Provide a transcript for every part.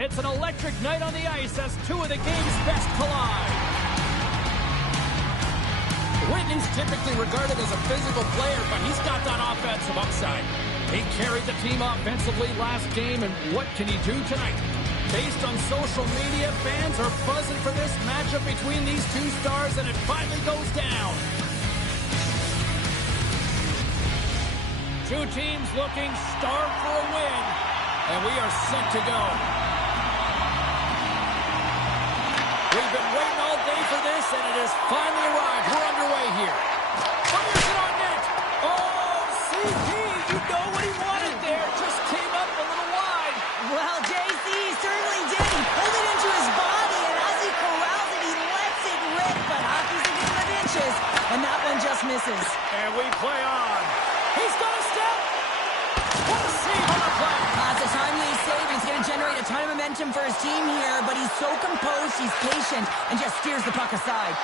It's an electric night on the ice as two of the game's best collide. Whitney's typically regarded as a physical player, but he's got that offensive upside. He carried the team offensively last game, and what can he do tonight? Based on social media, fans are buzzing for this matchup between these two stars, and it finally goes down. Two teams looking starved for a win, and we are set to go. We've been waiting all day for this, and it has finally arrived. We're underway here. Fires it on net. Oh, CP, you know what he wanted there. Just came up a little wide. Well, JC certainly did. He pulled it into his body, and as he corrals it, he lets it rip. But hockey's a game of inches, and that one just misses. And we play on. He's got a step. What a save on the play. That's a timely save, and he's going to generate a ton of momentum for his team here, but he's so composed, he's patient, and just steers the puck aside.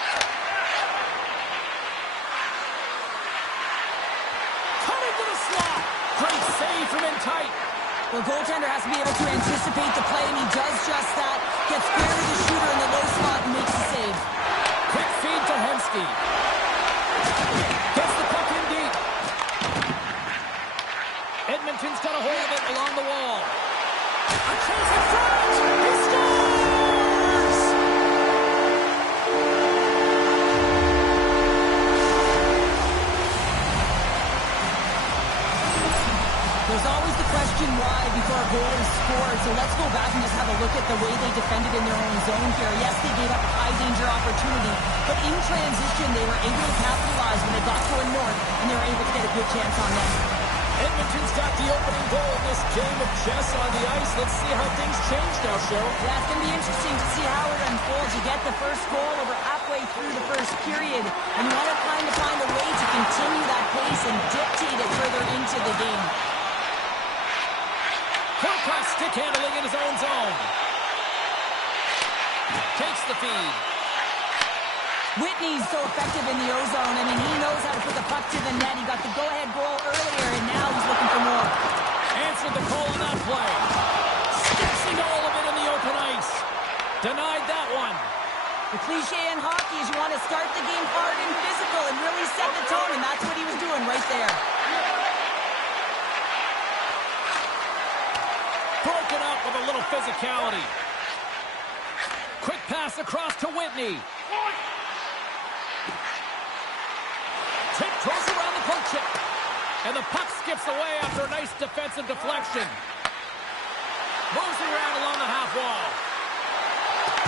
Cut into the slot. Great save from in tight. The goaltender has to be able to anticipate the play, and he does just that. Gets square to the shooter in the low slot and makes the save. Quick feed to Hemsky. Gets the puck in deep. Edmonton's got a hold of it along the wall. A chance in front! He scores! There's always the question why before a goal is scored, so let's go back and just have a look at the way they defended in their own zone here. Yes, they gave up a high-danger opportunity, but in transition, they were able to capitalize when they got going north, and they were able to get a good chance on them. Edmonton's got the opening goal in this game of chess on the ice. Let's see how things change now, Cheryl. Yeah, it's going to be interesting to see how it unfolds. You get the first goal over halfway through the first period, and you want to find a way to continue that pace and dictate it further into the game. Goon2Puh stick handling in his own zone. Takes the feed. Whitney's so effective in the O-zone. I mean, he knows how to put the puck to the net. He got the go-ahead goal earlier, and now he's looking for more. Answered the call on that play. Stitching all of it in the open ice. Denied that one. The cliche in hockey is you want to start the game hard and physical and really set the tone, and that's what he was doing right there. Broken up with a little physicality. Quick pass across to Whitney. Tiptoes around the poke check. And the puck skips away after a nice defensive deflection. Moves around along the half wall.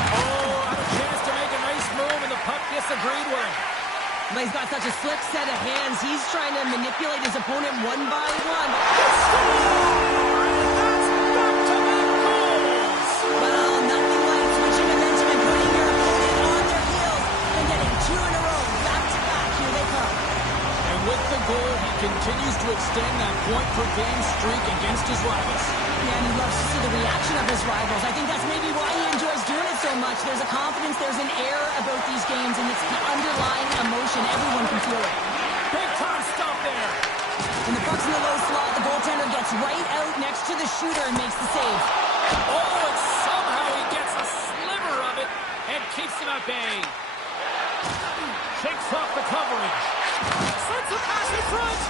Oh, had a chance to make a nice move, and the puck disagreed with him. But he's got such a slick set of hands. He's trying to manipulate his opponent one by one. Well, nothing like switching momentum and putting your opponent on their heels and getting two in a row, back to back. Here they come. And with the goal, he continues to extend that point-per-game streak against his rivals. Yeah, and he loves to see the reaction of his rivals. I think that's maybe why he enjoys doing it so much. There's a confidence, there's an air about these games, and it's the underlying emotion. Everyone can feel it. Big time stop there. When the puck's in the low slot, the goaltender gets right out next to the shooter and makes the save. Oh, and somehow he gets a sliver of it and keeps him at bay. Shakes off the coverage. Sends a pass in front.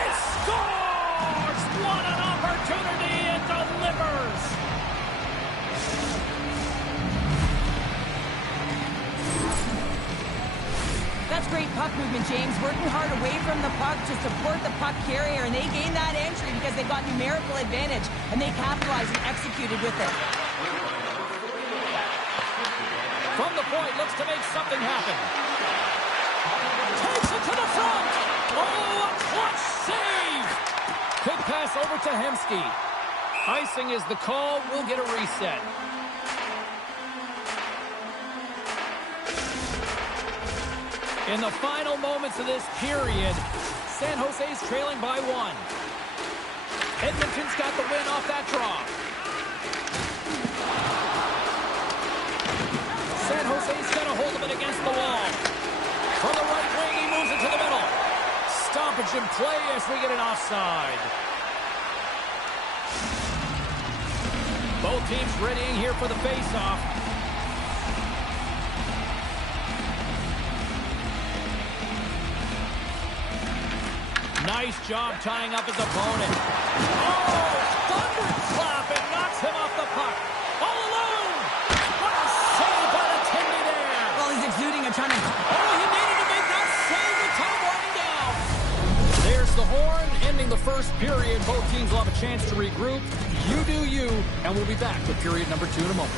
And scores! What an opportunity, and delivers! That's great puck movement, James. Working hard away from the puck to support the puck carrier, and they gained that entry because they got numerical advantage, and they capitalized and executed with it. From the point, looks to make something happen. Takes it to the front. Oh, a clutch save. Quick pass over to Hemsky. Icing is the call. We'll get a reset. In the final moments of this period, San Jose's trailing by 1. Edmonton's got the win off that draw. San Jose's got a hold of it against the wall. From the right wing, he moves it to the middle. Stoppage in play as we get an offside. Both teams readying here for the face-off. Nice job tying up his opponent. Oh, thunderclap, and knocks him off the puck. All alone. What a save by the Timmy there. Well, he's exuding a ton of... Oh, he needed to make that save with time winding down. There's the horn, ending the first period. Both teams will have a chance to regroup. You do you, and we'll be back with period number 2 in a moment.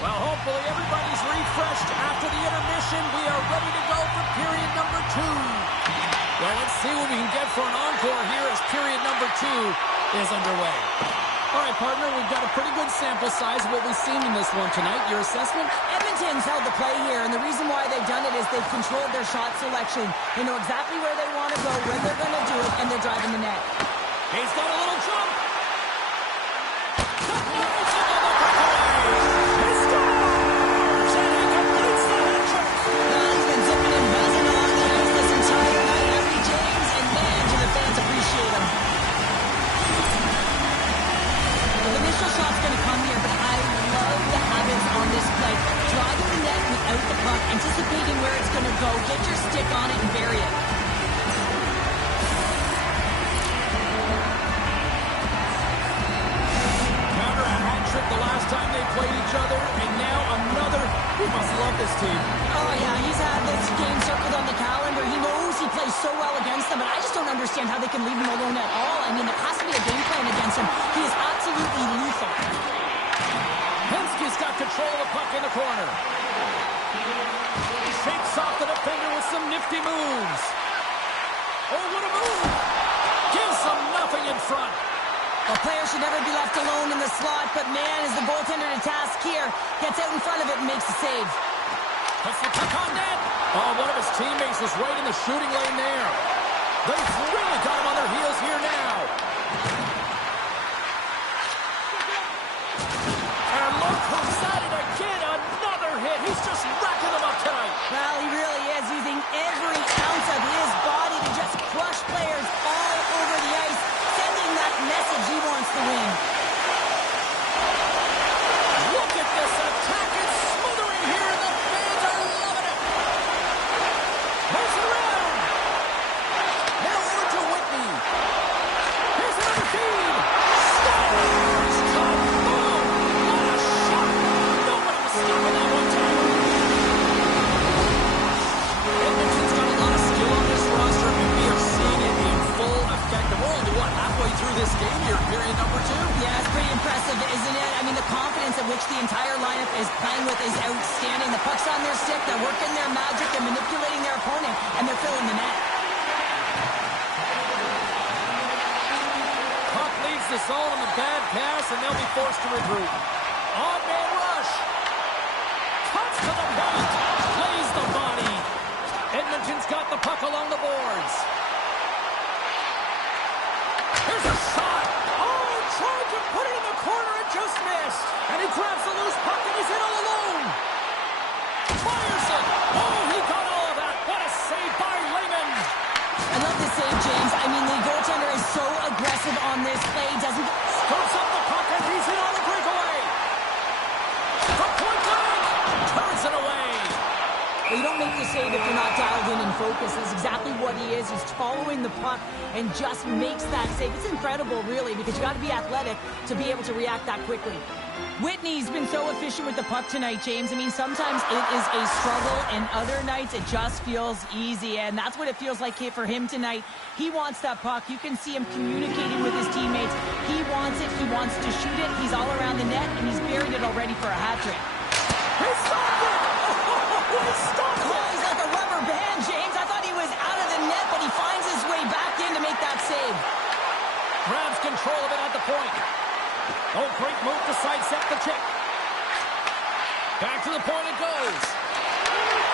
Well, hopefully everybody's refreshed after the intermission. We are ready to go for period number 2. Well, let's see what we can get for an encore here as period number 2 is underway. All right, partner, we've got a pretty good sample size of what we've seen in this one tonight. Your assessment? Edmonton's held the play here, and the reason why they've done it is they've controlled their shot selection. They know exactly where they want to go, when they're going to do it, and they're driving the net. He's got a little jump. Anticipating where it's going to go, get your stick on it and bury it. Counter a hat trick the last time they played each other, and now another. He must love this team. Oh, yeah, he's had this game circled on the calendar. He knows he plays so well against them, but I just don't understand how they can leave him alone at all. I mean, there has to be a game plan against him. He is absolutely lethal. Henske's got control of the puck in the corner. Shakes off the defender with some nifty moves. Oh, what a move! Gives them nothing in front. A player should never be left alone in the slot, but man, is the goaltender to task here. Gets out in front of it and makes the save. Puts the puck on net. Oh, one of his teammates was right in the shooting lane there. They've really got him on their heels here now. And look who's at it again. Another hit. He's just racking them up tonight. Well, he really is using every ounce of his body to just crush players all over the ice, sending that message he wants to win. Look at this attack. It's smothering here, and the fans are loving it. Moves it around. Now over to Whitney. Here's another feed. Scores. Kaboom. What a shot. Nobody was stopping that one time. Edmonton's got a lot of skill on this roster, and we are seeing it in full effect. And we're only, halfway through this game here, period number 2? Yeah, it's pretty impressive, isn't it? I mean, the confidence at which the entire lineup is playing with is outstanding. The puck's on their stick, they're working their magic, they're manipulating their opponent, and they're filling the net. Puck leaves the zone on the bad pass, and they'll be forced to regroup. On-man rush. Cuts to the point. Plays the body. Edmonton's got the puck along the boards. Here's a shot. Oh, tried to put it in the corner and just missed. And he grabs the loose puck and he's in all alone. Fires it. Oh, he got all of that. What a save by Lehman. I love this save, James. I mean, the goaltender is so aggressive on this play. Doesn't... Scoops up the puck and he's in all the save if you're not dialed in and focused. That's exactly what he is. He's following the puck and just makes that save. It's incredible, really, because you got to be athletic to be able to react that quickly. Whitney's been so efficient with the puck tonight, James. I mean, sometimes it is a struggle, and other nights it just feels easy, and that's what it feels like for him tonight. He wants that puck. You can see him communicating with his teammates. He wants it. He wants to shoot it. He's all around the net, and he's buried it already for a hat trick. He stopped it! Oh, he stopped it! Oh, he's like a rubber band, James. I thought he was out of the net, but he finds his way back in to make that save. Grabs control of it at the point. Oh, great move to sidestep the check. Back to the point it goes.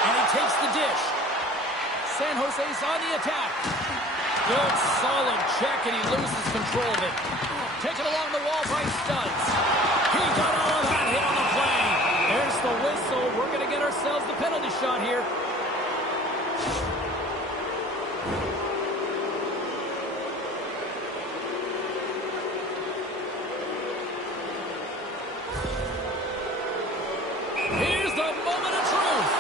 And he takes the dish. San Jose's on the attack. Good, solid check, and he loses control of it. Taken along the wall by Studs. He got all of that hit on the play. There's the whistle. We're going to get ourselves the penalty shot here. Here's the moment of truth.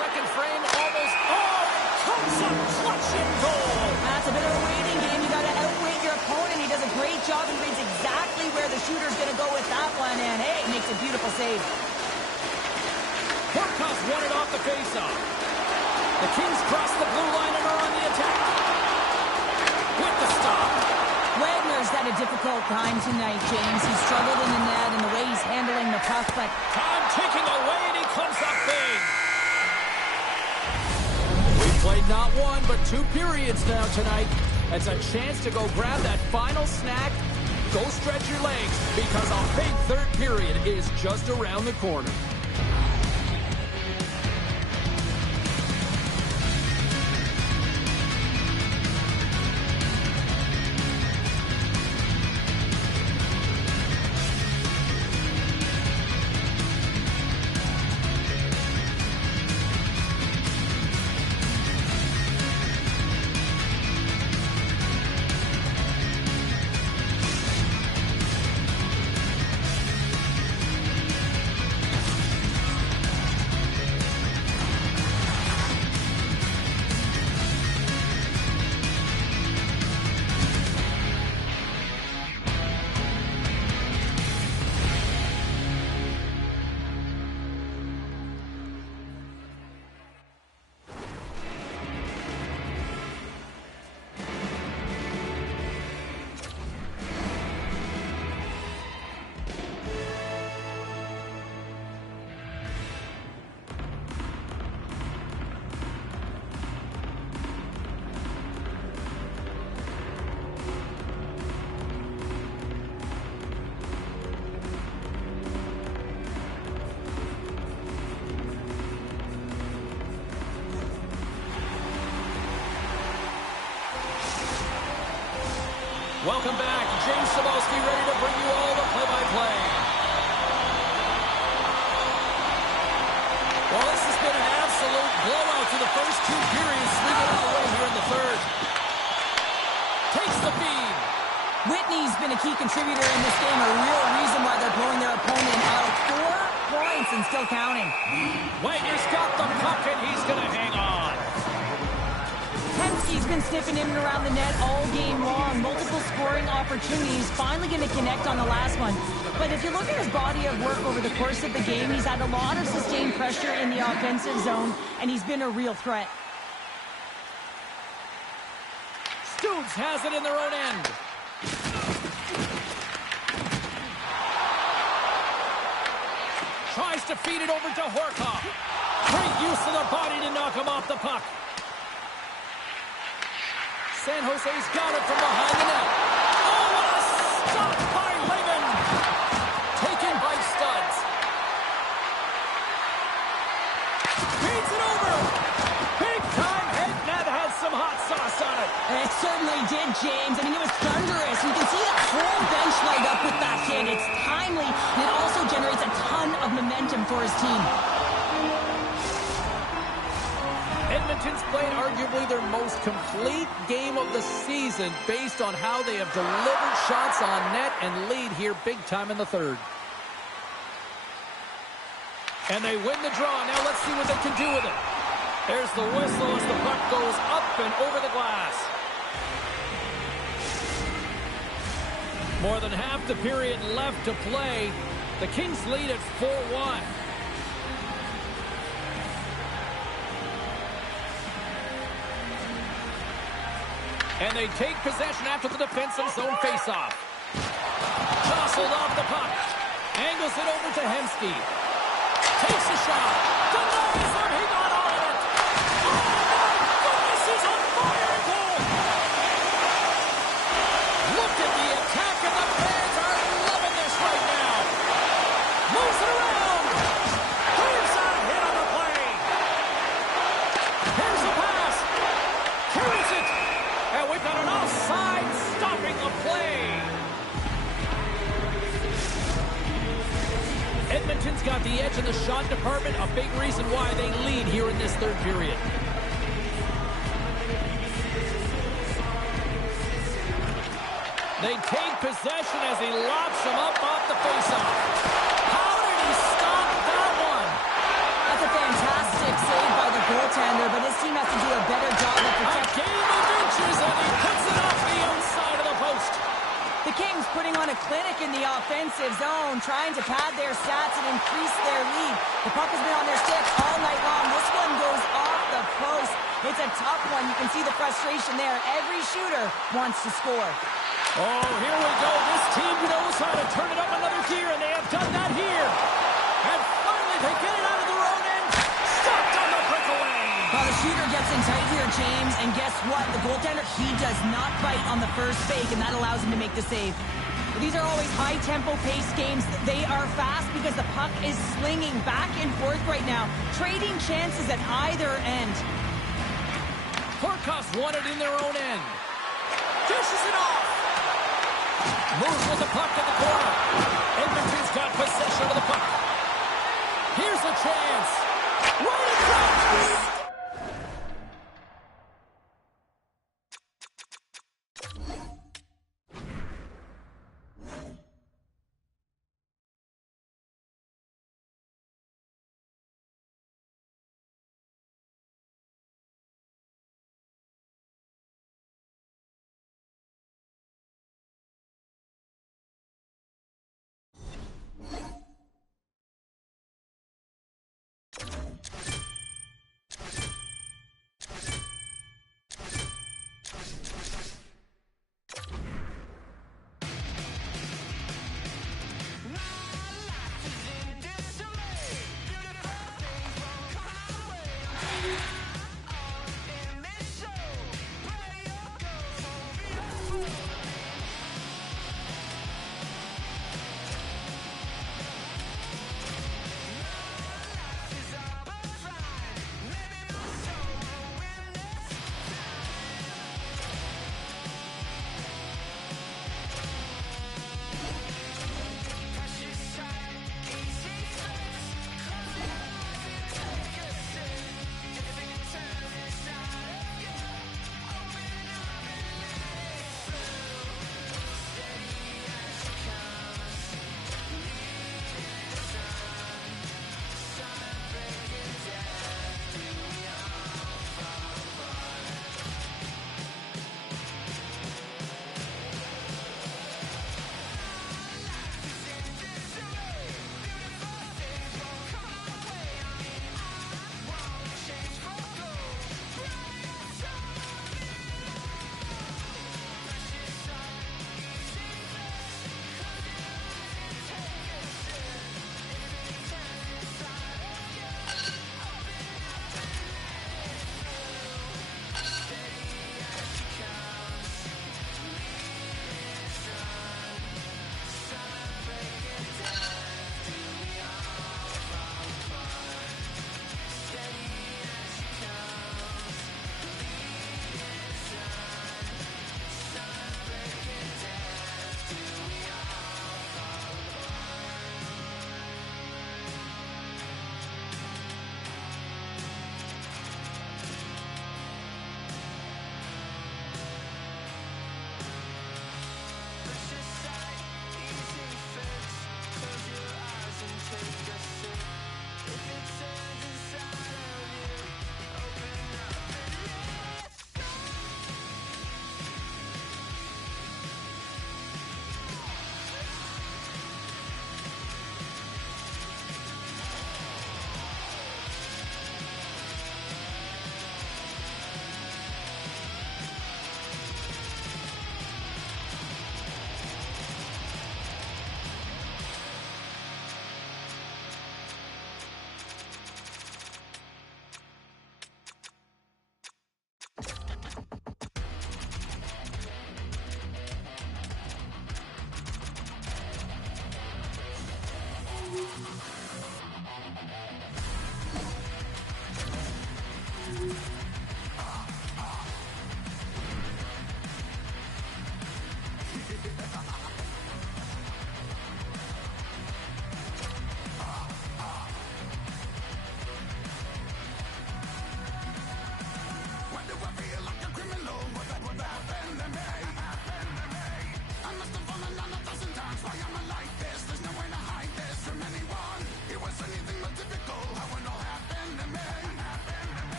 Second frame almost. Oh, it comes up clutch and goal. That's a bit of a waiting game. You got to outweight your opponent. He does a great job and reads exactly where the shooter's going to go with that one. And hey, makes a beautiful save. Horkoff won it off the faceoff. The Kings cross the blue line and are on the attack. With the stop. Wagner's had a difficult time tonight, James. He's struggled in the net and the way he's handling the puck, but Time ticking away, and he comes up big. We played not one, but 2 periods now tonight. It's a chance to go grab that final snack. Go stretch your legs, because a big third period is just around the corner. Welcome back. James Cybulski ready to bring you all the play-by-play. Well, this has been an absolute blowout to the first 2 periods. We get away here in the third. Takes the feed. Whitney's been a key contributor in this game, a real reason why they're blowing their opponent out. 4 points and still counting. Wagner's got the puck, and he's going to hang on. Penskey's been sniffing in and around the net all game long. Multiple scoring opportunities. Finally going to connect on the last one. But if you look at his body of work over the course of the game, he's had a lot of sustained pressure in the offensive zone, and he's been a real threat. Stoops has it in their own end. Tries to feed it over to Horkoff. Great use of the body to knock him off the puck. San Jose's got it from behind the net. Oh, what a stop by Lehman. Taken by Studs. Feeds it over. Big time hit. That has some hot sauce on it. It certainly did, James. I mean, it was thunderous. You can see that whole bench light up with that hit. It's timely, and it also generates a ton of momentum for his team. Edmonton's played arguably their most complete game of the season based on how they have delivered shots on net and lead here big time in the third. And they win the draw. Now let's see what they can do with it. There's the whistle as the puck goes up and over the glass. More than half the period left to play. The Kings lead at 4-1. And they take possession after the defensive zone faceoff. Jostled off the puck. Angles it over to Hemsky. Takes a shot. Denies him. He got all of it. Oh, my goodness. He's on fire and goal. Look at the attack, and the fans are loving this right now. Moves it around. Here's a hit on the play. Here's a pass. Carries it. And we've got an offside stopping the play. Edmonton's got the edge in the shot department, a big reason why they lead here in this third period. They take possession as he lobs him up off the faceoff. How did he stop that one? That's a fantastic save by the goaltender, but this team has to do a better job of protecting. A game of inches, and he puts it off the outside of the post. The Kings putting on a clinic in the offensive zone, trying to pad their stats and increase their lead. The puck has been on their sticks all night long. This one goes off the post. It's a tough one. You can see the frustration there. Every shooter wants to score. Oh, here we go. This team knows how to turn it up another gear, and they have done that here. And finally, they get it out of their own end. Stopped on the breakaway. Well, the shooter gets in tight here, James, and guess what? The goaltender, he does not bite on the first fake, and that allows him to make the save. These are always high-tempo pace games. They are fast because the puck is slinging back and forth right now, trading chances at either end. Horkoff's won it in their own end. Dishes it off. Moves with the puck to the corner. Edmonton's got possession of the puck. Here's a chance. Right across.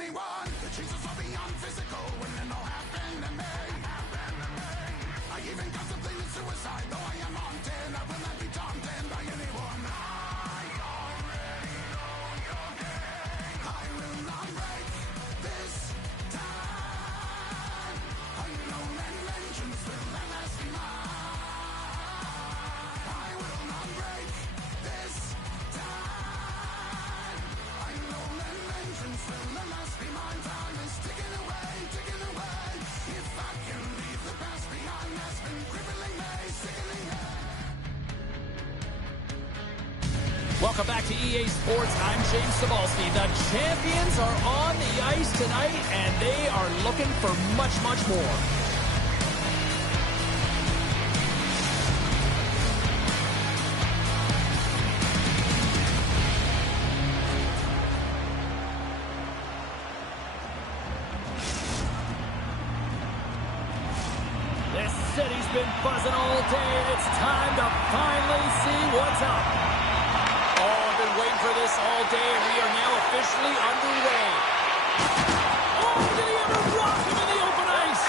anyone. The Jesus are beyond physical when it all happened to me. I even contemplated suicide, though I am haunted. I will not be daunted by anyone. I already know your game. I will not break this time. Unknown and vengeance will at last be mine. I will not break this time. Unknown and vengeance will at last be mine. Time is ticking away, ticking away. If I can leave the past behind, that's been crippling me, sickening me. Welcome back to EA Sports. I'm James Cebulski. The champions are on the ice tonight, and they are looking for much, much more. This city's been buzzing all day. It's time to finally see what's up. Oh, I've been waiting for this all day, and we are now officially underway. Oh, did he ever rock him in the open ice?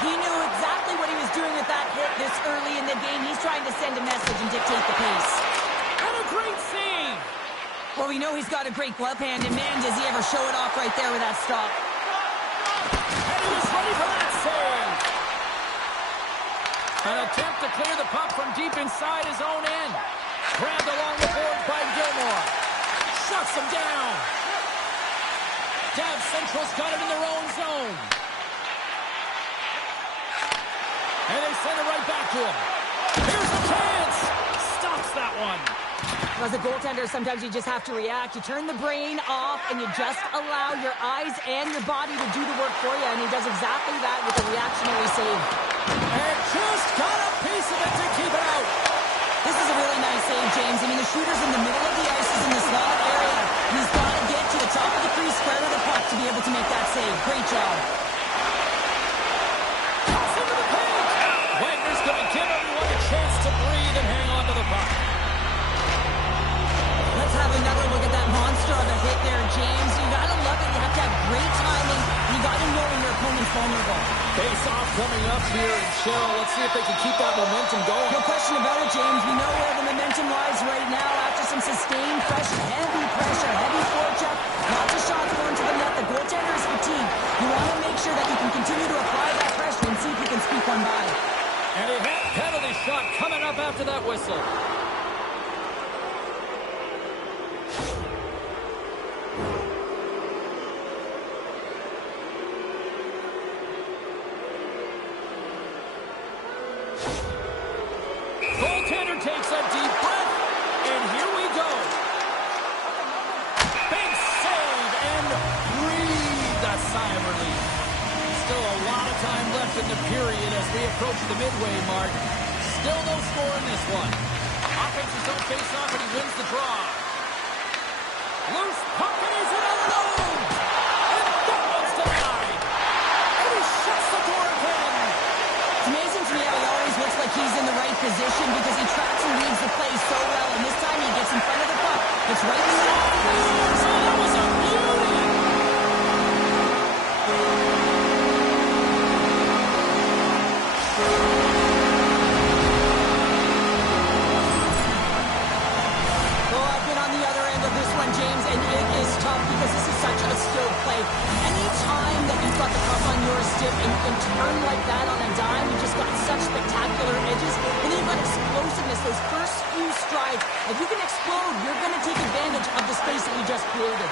He knew exactly what he was doing with that hit this early in the game. He's trying to send a message and dictate the pace. And a great save. Well, we know he's got a great glove hand, and man, does he ever show it off right there with that stop. And he was ready for that save. An attempt to clear the puck from deep inside his own end. Grabbed along the boards by Gilmore. Shuts him down. Dab Central's got it in their own zone. And they send it right back to him. Here's a chance. Stops that one. As a goaltender, sometimes you just have to react. You turn the brain off, and you just allow your eyes and your body to do the work for you, and he does exactly that with a reactionary save. And just got a piece of it to keep it out. This is a really nice save, James. I mean, the shooter's in the middle of the ice, is in the slot area. He's got to get to the top of the crease, square to the puck to be able to make that save. Great job. Toss into the paint. Wagner's going to give everyone a chance to breathe and hang on to the puck. Let's have another look at that monster of a hit there, James. You got to love it. You have to have great timing. You got to know when your opponent's vulnerable. Face-off coming up here in Cheryl. Let's see if they can keep that momentum going. No question about it, James. We know where the momentum lies right now after some sustained pressure, heavy forecheck. Lots of shots going to the net. The goaltender is fatigued. You want to make sure that you can continue to apply that pressure and see if you can squeak one by. And a penalty shot coming up after that whistle. Goaltender takes a deep breath, and here we go. Big save, and breathe a sigh of relief. Still a lot of time left in the period as we approach the midway mark. Still no score in this one. Offenses don't face off, and he wins the draw. Loose puck, and he's in alone. And that one's denied. And he shuts the door again. It's amazing to me how he always looks like he's in the right position because he tracks and reads the play so well. And this time he gets in front of the puck. It's right in the middle. So that was a beauty. Oh, I've been on the other end of this one, James, and it is tough because this is such a skilled play. Any time that you've got the puck on your stick and you can turn like that on a dime, you just got such spectacular edges. And then you've got explosiveness, those first few strides. If you can explode, you're going to take advantage of the space that you just created.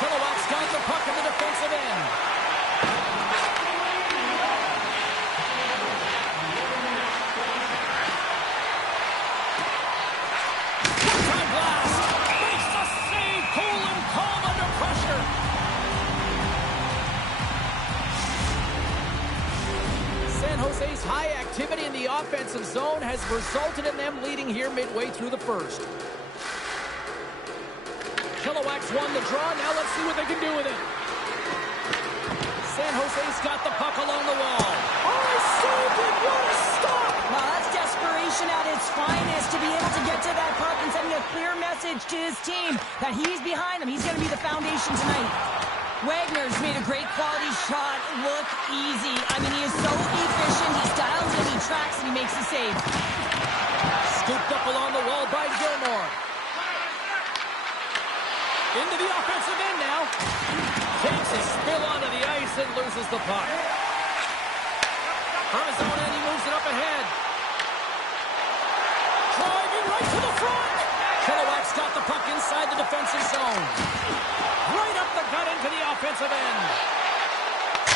Chilliwack's got the puck in the defensive end. One-time blast. Makes the save. Cool and calm under pressure. San Jose's high activity in the offensive zone has resulted in them leading here midway through the first. Chilliwack's won the draw. Now let's see what they can do with it. San Jose's got the puck along the wall. Oh, he saved it. What a stop. Wow, that's desperation. desperation at its finest to be able to get to that puck and sending a clear message to his team that he's behind them. He's going to be the foundation tonight. Wagner's made a great quality shot look easy. I mean, he is so efficient. He dials it, he tracks, and he makes the save. Scooped up along the wall by Gilmore. Into the offensive end now. Takes a spill onto the ice and loses the puck. From his own end, he moves it up ahead. Driving right to the front. Kilowat's got the puck inside the defensive zone. Right up the gut into the offensive end.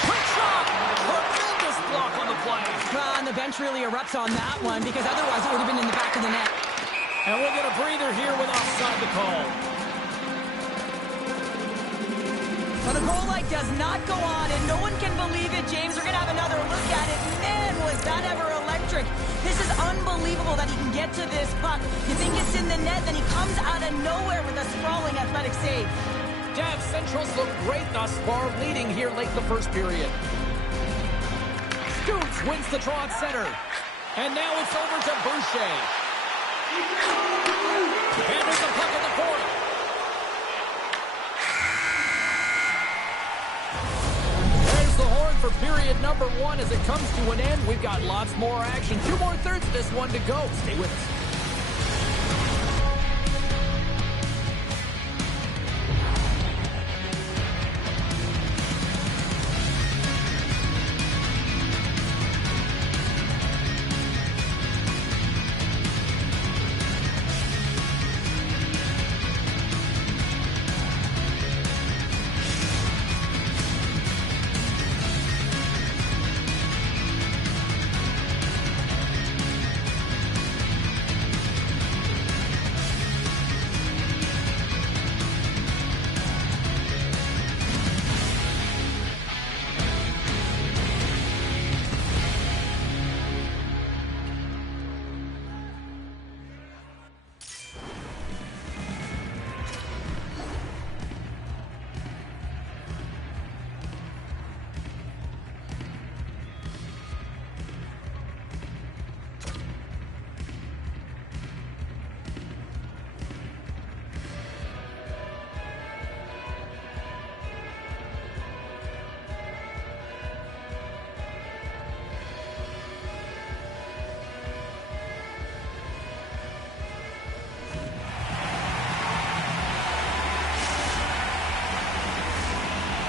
Quick shot. Tremendous block on the play. And the bench really erupts on that one because otherwise it would have been in the back of the net. And we'll get a breather here with offside the call. Well, the goal light does not go on, and no one can believe it, James. We're going to have another look at it. Man, was that ever electric. This is unbelievable that he can get to this puck. You think it's in the net, then he comes out of nowhere with a sprawling athletic save. Dav Central's look great thus far, leading here late in the first period. Stoops wins the draw at center. And now it's over to Boucher. Handles the puck in the corner. There's the horn for period number 1 as it comes to an end. We've got lots more action. 2 more thirds of this one to go. Stay with us.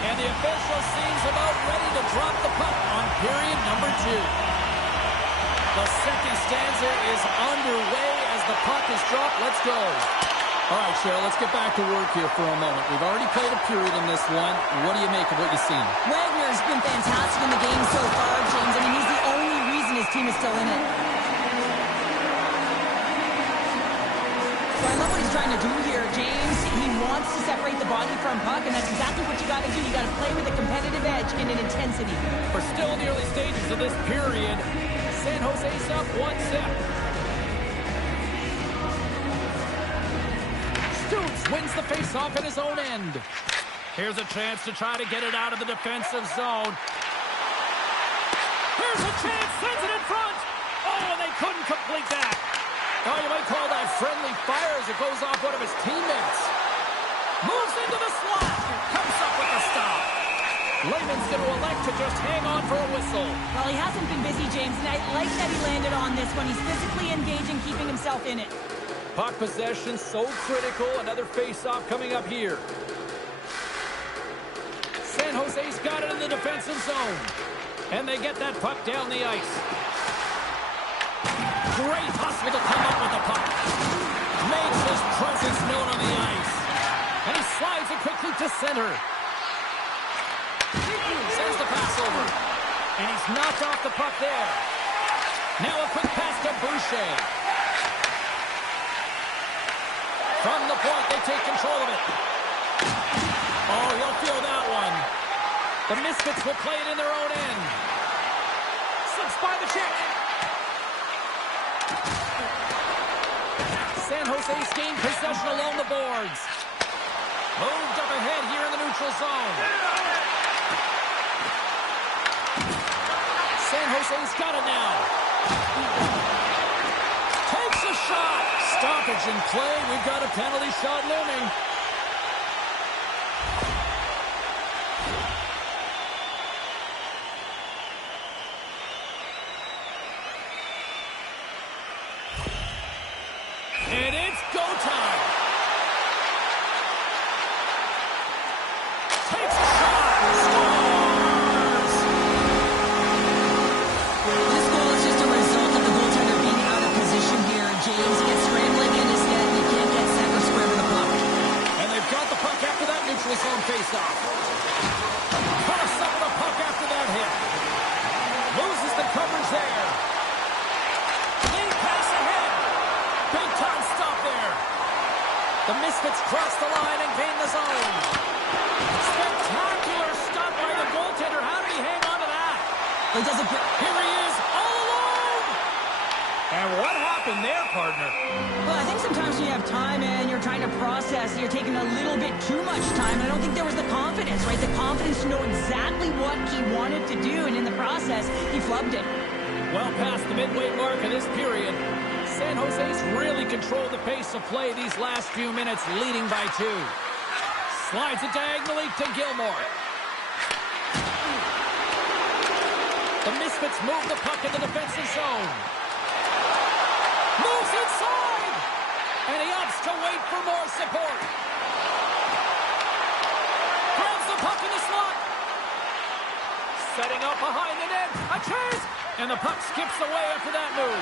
And the official seems about ready to drop the puck on period number 2. The second stanza is underway as the puck is dropped. Let's go. All right, Cheryl, let's get back to work here for a moment. We've already played a period in this one. What do you make of what you've seen? Wagner's been fantastic in the game so far, James. I mean, he's the only reason his team is still in it. So I love what he's trying to do here, James. He wants to separate the body from puck, and that's exactly what you got to do. You got to play with a competitive edge and an intensity. We're still in the early stages of this period. San Jose's up 1-0. Stoops wins the faceoff at his own end. Here's a chance to try to get it out of the defensive zone. Here's a chance, sends it in front. Oh, and they couldn't complete that. Oh, you might call that friendly fire as it goes off one of his teammates. Moves into the slot. Comes up with the stop. Lehman's going to elect to just hang on for a whistle. Well, he hasn't been busy, James, and I like that he landed on this one. He's physically engaging, keeping himself in it. Puck possession so critical. Another face-off coming up here. San Jose's got it in the defensive zone. And they get that puck down the ice. Great hustle to come up with the puck. Makes his presence known on the ice. And he slides it quickly to center. Sends the pass over. And he's knocked off the puck there. Now a quick pass to Boucher. From the point, they take control of it. Oh, you'll feel that one. The Misfits will play it in their own end. Slips by the check. San Jose's gained possession along the boards. Moved up ahead here in the neutral zone. San Jose's got it now. stoppage in play. We've got a penalty shot looming. And it's go time. Takes a shot. Scores! This goal is just a result of the goaltender being out of position here. James gets scrambling in his net, and he can't get center square with the puck. And they've got the puck after that neutral zone faceoff. Cross up the puck after that hit. Loses the coverage there. Lead pass ahead. Big time stop there. The Misfits cross the line and gain the zone. Spectacular stop by the goaltender. How did he hang on to that? He doesn't. Here he is, all alone. And what happened there, partner? Well, I think sometimes when you have time and you're trying to process, you're taking a little bit too much time. And I don't think there was the confidence, right? The confidence to know exactly what he wanted to do. And in the process, he flubbed it. Well past the midway mark of this period, San Jose's really controlled the pace of play these last few minutes, leading by 2. Slides it diagonally to Gilmore. The Misfits move the puck in the defensive zone. Moves inside! And he opts to wait for more support. Grabs the puck in the slot. Setting up behind the net. A chance! And the puck skips away after that move.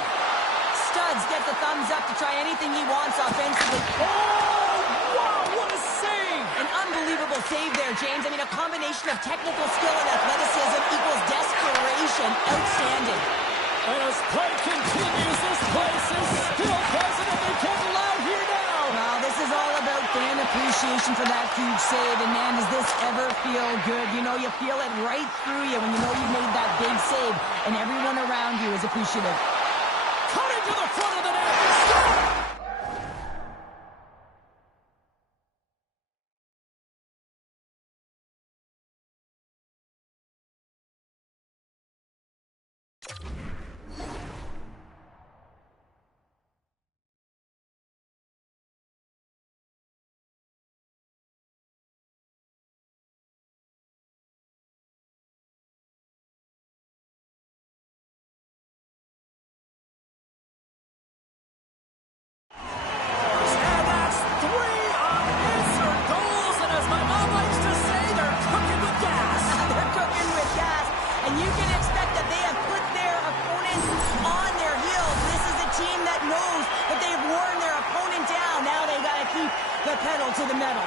Studs gets a thumbs up to try anything he wants offensively. Oh, wow, what a save! An unbelievable save there, James. I mean, a combination of technical skill and athleticism equals desperation. Outstanding. And as play continues, this place is still positively kept alive here now. Well, this is all about fan appreciation for that huge save. And man, does this ever feel good. You know, you feel it right through you when you know you've made that big save. And everyone around you is appreciative. Cutting to the front of the net. Stop! The pedal to the metal.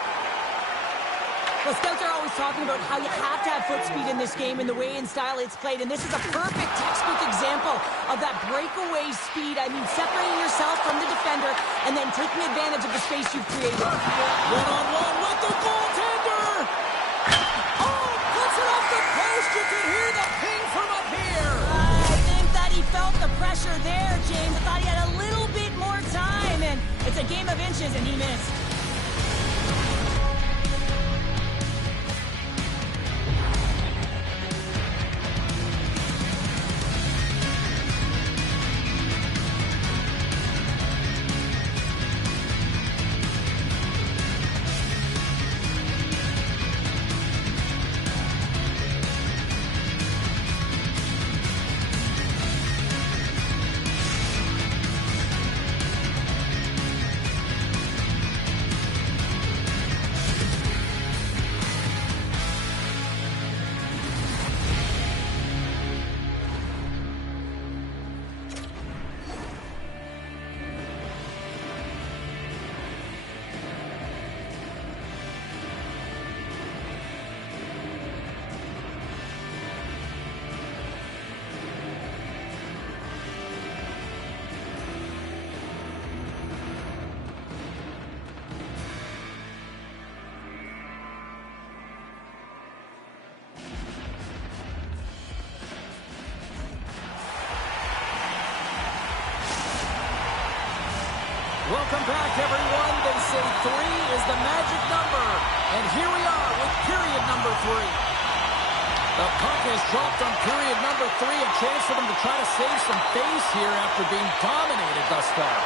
Well, scouts are always talking about how you have to have foot speed in this game and the way and style it's played, and this is a perfect textbook example of that breakaway speed. I mean, separating yourself from the defender and then taking advantage of the space you've created. One-on-one with the goaltender! Oh, puts it off the post! You can hear the ping from up here! I think that he felt the pressure there, James. I thought he had a little bit more time, and it's a game of inches, and he missed. Welcome back, everyone. They say 3 is the magic number. And here we are with period number 3. The puck has dropped on period number 3. A chance for them to try to save some face here after being dominated thus far.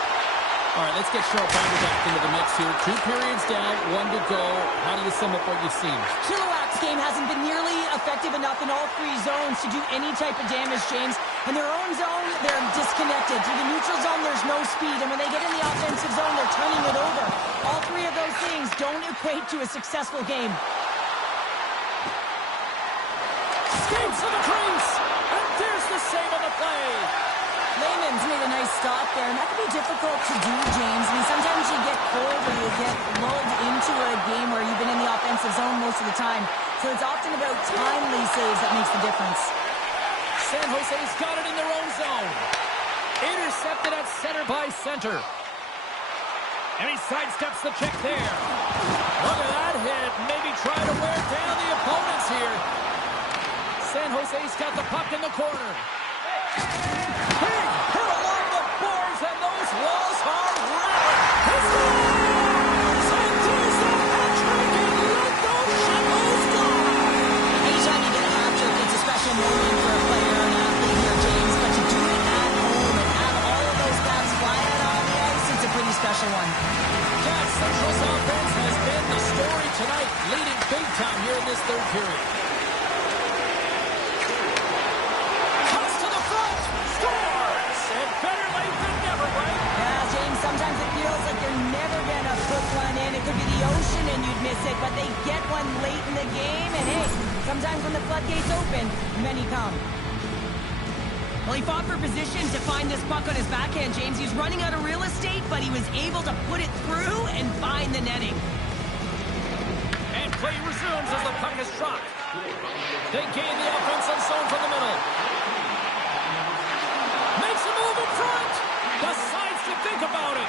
All right, let's get Sharp-Pounder back into the mix here. 2 periods down, 1 to go. How do you sum up what you've seen? Chilliwack's game hasn't been nearly effective enough in all 3 zones to do any type of damage, James. In their own zone, they're disconnected. Through the neutral zone, there's no speed. And when they get in the offensive zone, they're turning it over. All 3 of those things don't equate to a successful game. Skates to the crease, and there's the save on the play. Lehman's made a nice stop there, and that can be difficult to do, James. I mean, sometimes you get cold or you get lulled into a game where you've been in the offensive zone most of the time. So it's often about timely saves that makes the difference. San Jose's got it in their own zone. Intercepted at center by center. And he sidesteps the check there. Look at that hit. Maybe try to wear down the opponents here. San Jose's got the puck in the corner. Big hit along the boards, and those walls are rattling. He scores! And there's the hat trick, and let those shackles go! Anytime you get a hat trick, it's a special moment for a player or an athlete here, James. But to do it at home and have all of those caps flying out on the ice, it's a pretty special one. Jack Central's offense has been the story tonight, leading big time here in this 3rd period. Sometimes it feels like you're never gonna put one in. It could be the ocean and you'd miss it, but they get one late in the game, and hey, sometimes when the floodgates open, many come. Well, he fought for position to find this puck on his backhand, James. He's running out of real estate, but he was able to put it through and find the netting. And play resumes as the puck is dropped. They gain the offensive zone from the middle. Makes a move in front. Decides to think about it.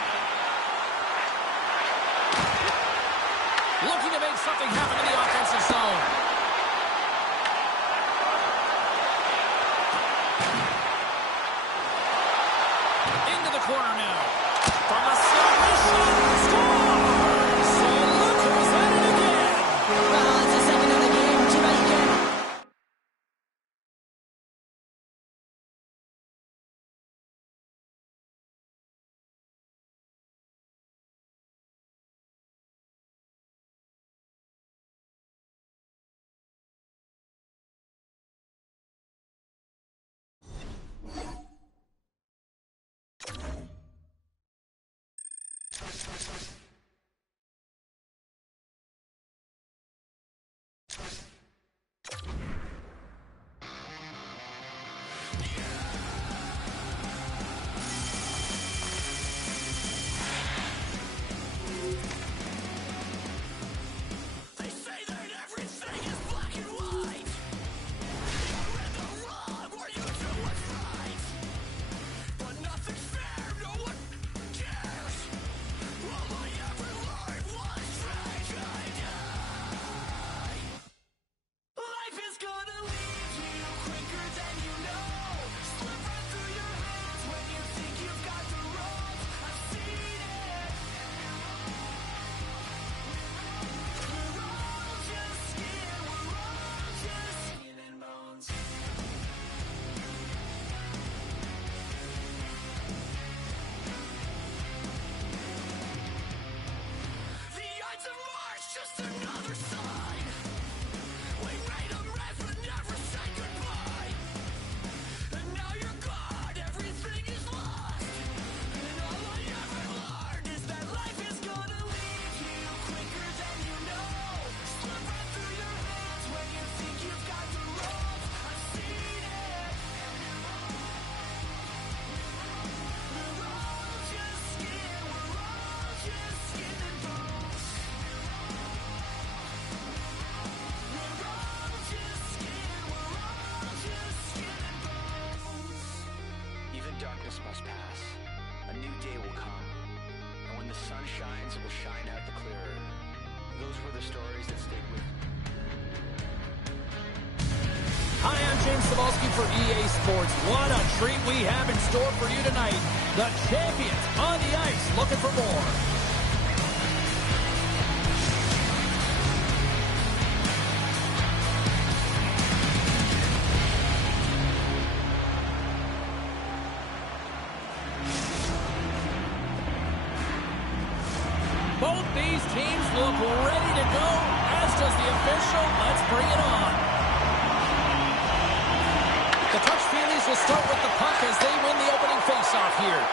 Looking to make something happen in the offensive zone. Into the corner now. From a celebration, scores! So look who's at it again. Well, it's the second of the game. Too bad you can't. Must pass. A new day will come, and when the sun shines, it will shine out the clearer. Those were the stories that stayed with me. Hi, I'm James Cebulski for EA Sports. What a treat we have in store for you tonight. The champions on the ice looking for more. bring it on. The touch feelies will start with the puck as they win the opening faceoff here.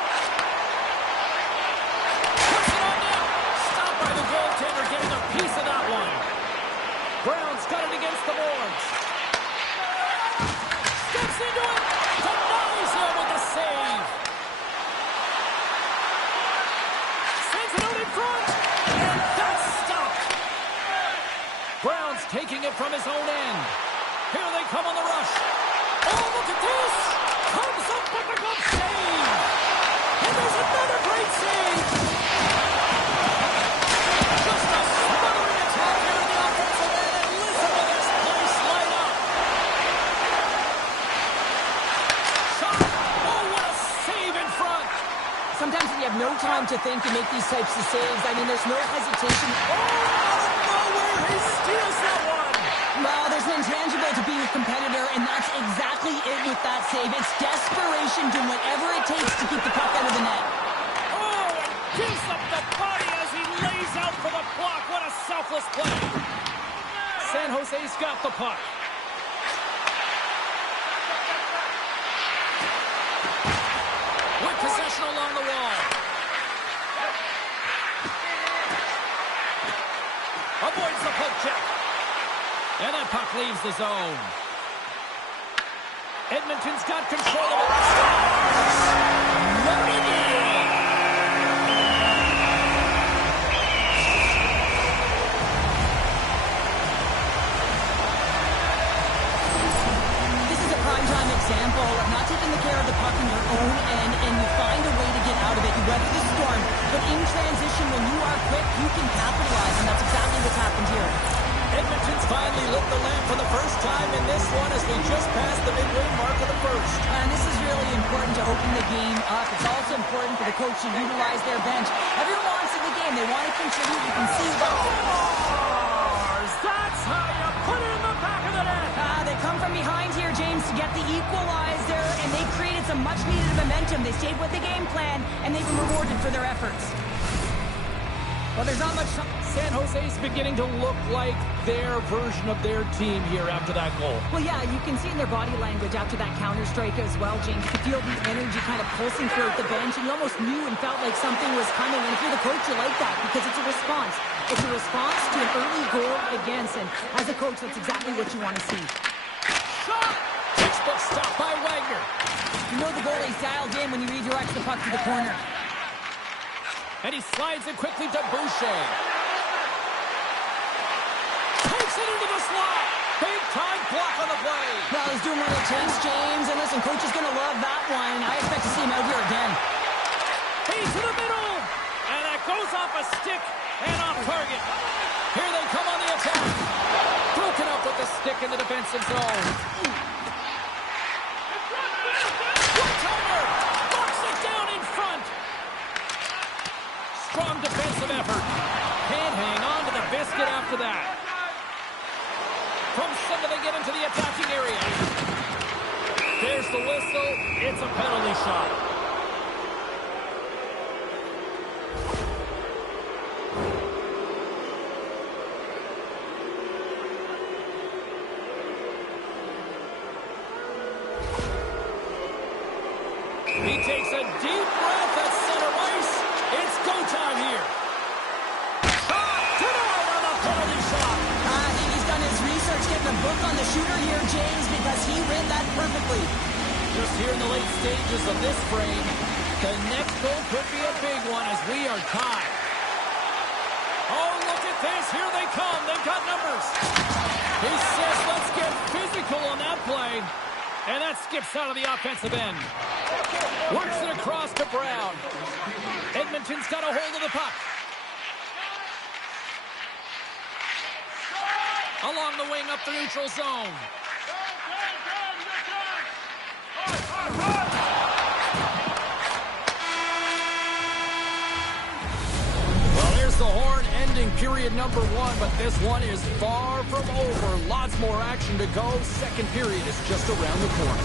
Puts it on net. Stopped by the goaltender, getting a piece of that one. Brown's got it against the boards. Steps into it. Denies him with the save. Sends it out in front. And that's stopped. Brown's taking it from his own end. Here they come on the rush. Oh, look at this. Comes up with a good save. And there's another great save. Just a smothering attack here in the offensive end. And listen to this place light up. Shot. Oh, what a save in front. Sometimes when you have no time to think and make these types of saves, I mean, there's no hesitation. Oh, out of nowhere, he steals that one. Well, there's an intangible to being a competitor, and that's exactly it with that save. It's desperation, doing whatever it takes to keep the puck out of the net. Oh, and gives up the body as he lays out for the block. What a selfless play. San Jose's got the puck. With possession along the wall. Avoids the poke check. And that puck leaves the zone. Edmonton's got control of it. What a deal! This is a primetime example of not taking the care of the puck in your own end, and you find a way to get out of it. You weather the storm, but in transition, when you are quick, you can capitalize, and that's exactly what's happened here. Edmonton's finally lit the lamp for the first time in this one as we just passed the midway mark of the first. And this is really important to open the game up. It's also important for the coach to utilize their bench. Everyone wants in the game. They want to contribute. You can see that. Stars! That's how you put it in the back of the net! They come from behind here, James, to get the equalizer, and they created some much-needed momentum. They stayed with the game plan, and they've been rewarded for their efforts. Well, there's not much... San Jose's beginning to look like their version of their team here after that goal. Well, yeah, you can see in their body language after that counter-strike as well, James. You could feel the energy kind of pulsing throughout the bench, and you almost knew and felt like something was coming. And if you're the coach, you like that because it's a response. It's a response to an early goal against, and as a coach, that's exactly what you want to see. Shot! Textbook stop by Wagner. You know the goalie's dialed in when he redirects the puck to the corner. And he slides it quickly to Boucher. Takes it into the slot. Big time block on the play. Well, he's doing what it takes, James. And listen, coach is going to love that one. I expect to see him out here again. He's to the middle. And that goes off a stick and off target. Here they come on the attack. Broken up with the stick in the defensive zone. One-timer. Knocks it down in front. Strong defensive effort. Can't hang on to the biscuit after that. From center they get into the attacking area. There's the whistle. It's a penalty shot. He takes a deep breath at center ice. It's go time here. Shot denied on the penalty shot. I think he's done his research, getting a book on the shooter here, James, because he read that perfectly. Just here in the late stages of this frame, the next goal could be a big one as we are tied. Oh, look at this. Here they come. They've got numbers. He says, let's get physical on that play. And that skips out of the offensive end. Works it across to Brown. Edmonton's got a hold of the puck. Along the wing up the neutral zone. Well, there's the horn ending period number one, but this one is far from over. Lots more action to go. Second period is just around the corner.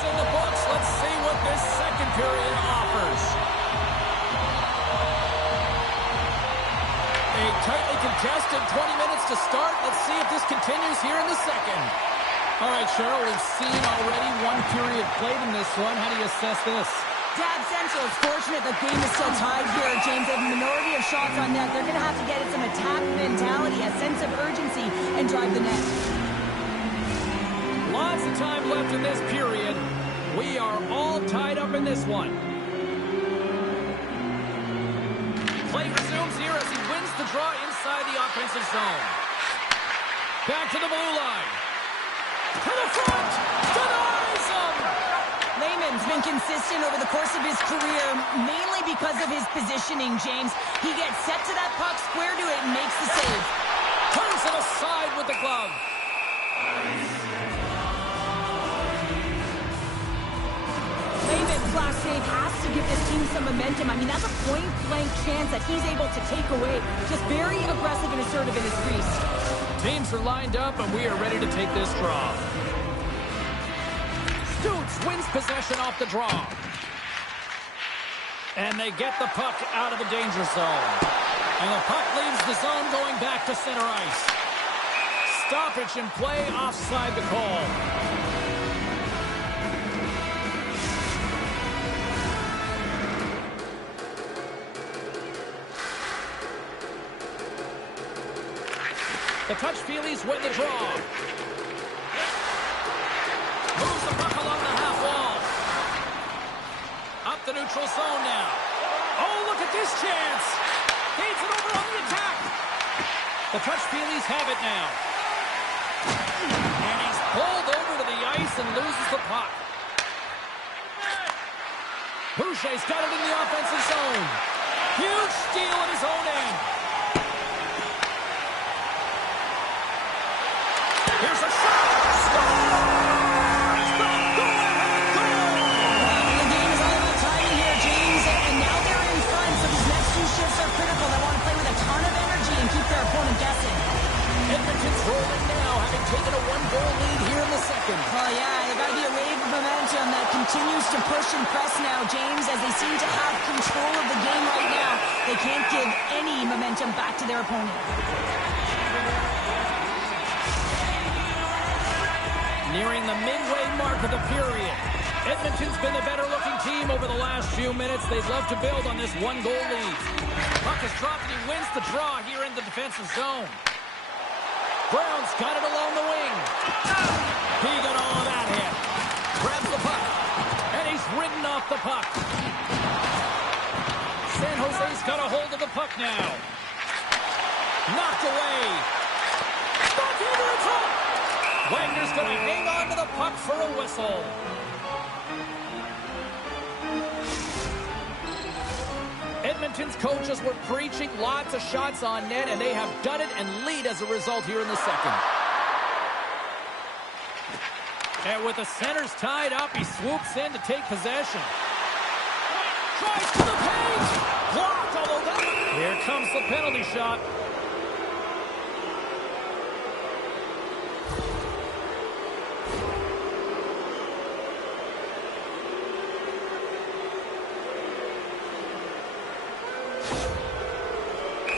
is in the books. Let's see what this second period offers. A tightly contested 20 minutes to start. Let's see if this continues here in the second. All right, Cheryl, we've seen already one period played in this one. How do you assess this? Dab Central is fortunate the game is still tied here, James. They have a minority of shots on net. They're going to have to get some attack mentality, a sense of urgency, and drive the net. Lots of time left in this period. We are all tied up in this one. Play resumes here as he wins the draw inside the offensive zone. Back to the blue line. To the front! Denies him! Lehman's been consistent over the course of his career, mainly because of his positioning, James. He gets set to that puck, square to it, and makes the save. Turns it aside with the glove. Lehman's last save has to give this team some momentum. I mean, that's a point-blank chance that he's able to take away. Just very aggressive and assertive in his crease. Teams are lined up, and we are ready to take this draw. Stutz wins possession off the draw. And they get the puck out of the danger zone. And the puck leaves the zone going back to center ice. Stoppage in play, offside the call. The Touch-Feelies win the draw. Moves the puck along the half wall. Up the neutral zone now. Oh, look at this chance. Feeds it over on the attack. The Touch-Feelies have it now. And he's pulled over to the ice and loses the puck. Boucher's got it in the offensive zone. Huge steal at his own end. Here's a shot. Scores! The go-ahead goal! The game is all about timing here, James. And now they're in front, so these next two shifts are critical. They want to play with a ton of energy and keep their opponent guessing. Edmonton's rolling now, having taken a one-goal lead here in the second. Oh, yeah, they got to be a wave of momentum that continues to push and press now, James, as they seem to have control of the game right now. They can't give any momentum back to their opponent. Nearing the midway mark of the period. Edmonton's been the better-looking team over the last few minutes. They'd love to build on this one-goal lead. Puck is dropped and he wins the draw here in the defensive zone. Brown's got it along the wing. He got all of that hit. Grabs the puck. And he's ridden off the puck. San Jose's got a hold of the puck now. Knocked away. Goaltender in front. Wagner's going to hang on to the puck for a whistle. Edmonton's coaches were preaching lots of shots on net, and they have done it and lead as a result here in the second. And with the centers tied up, he swoops in to take possession. Tries to the paint. Blocked, although that... Here comes the penalty shot.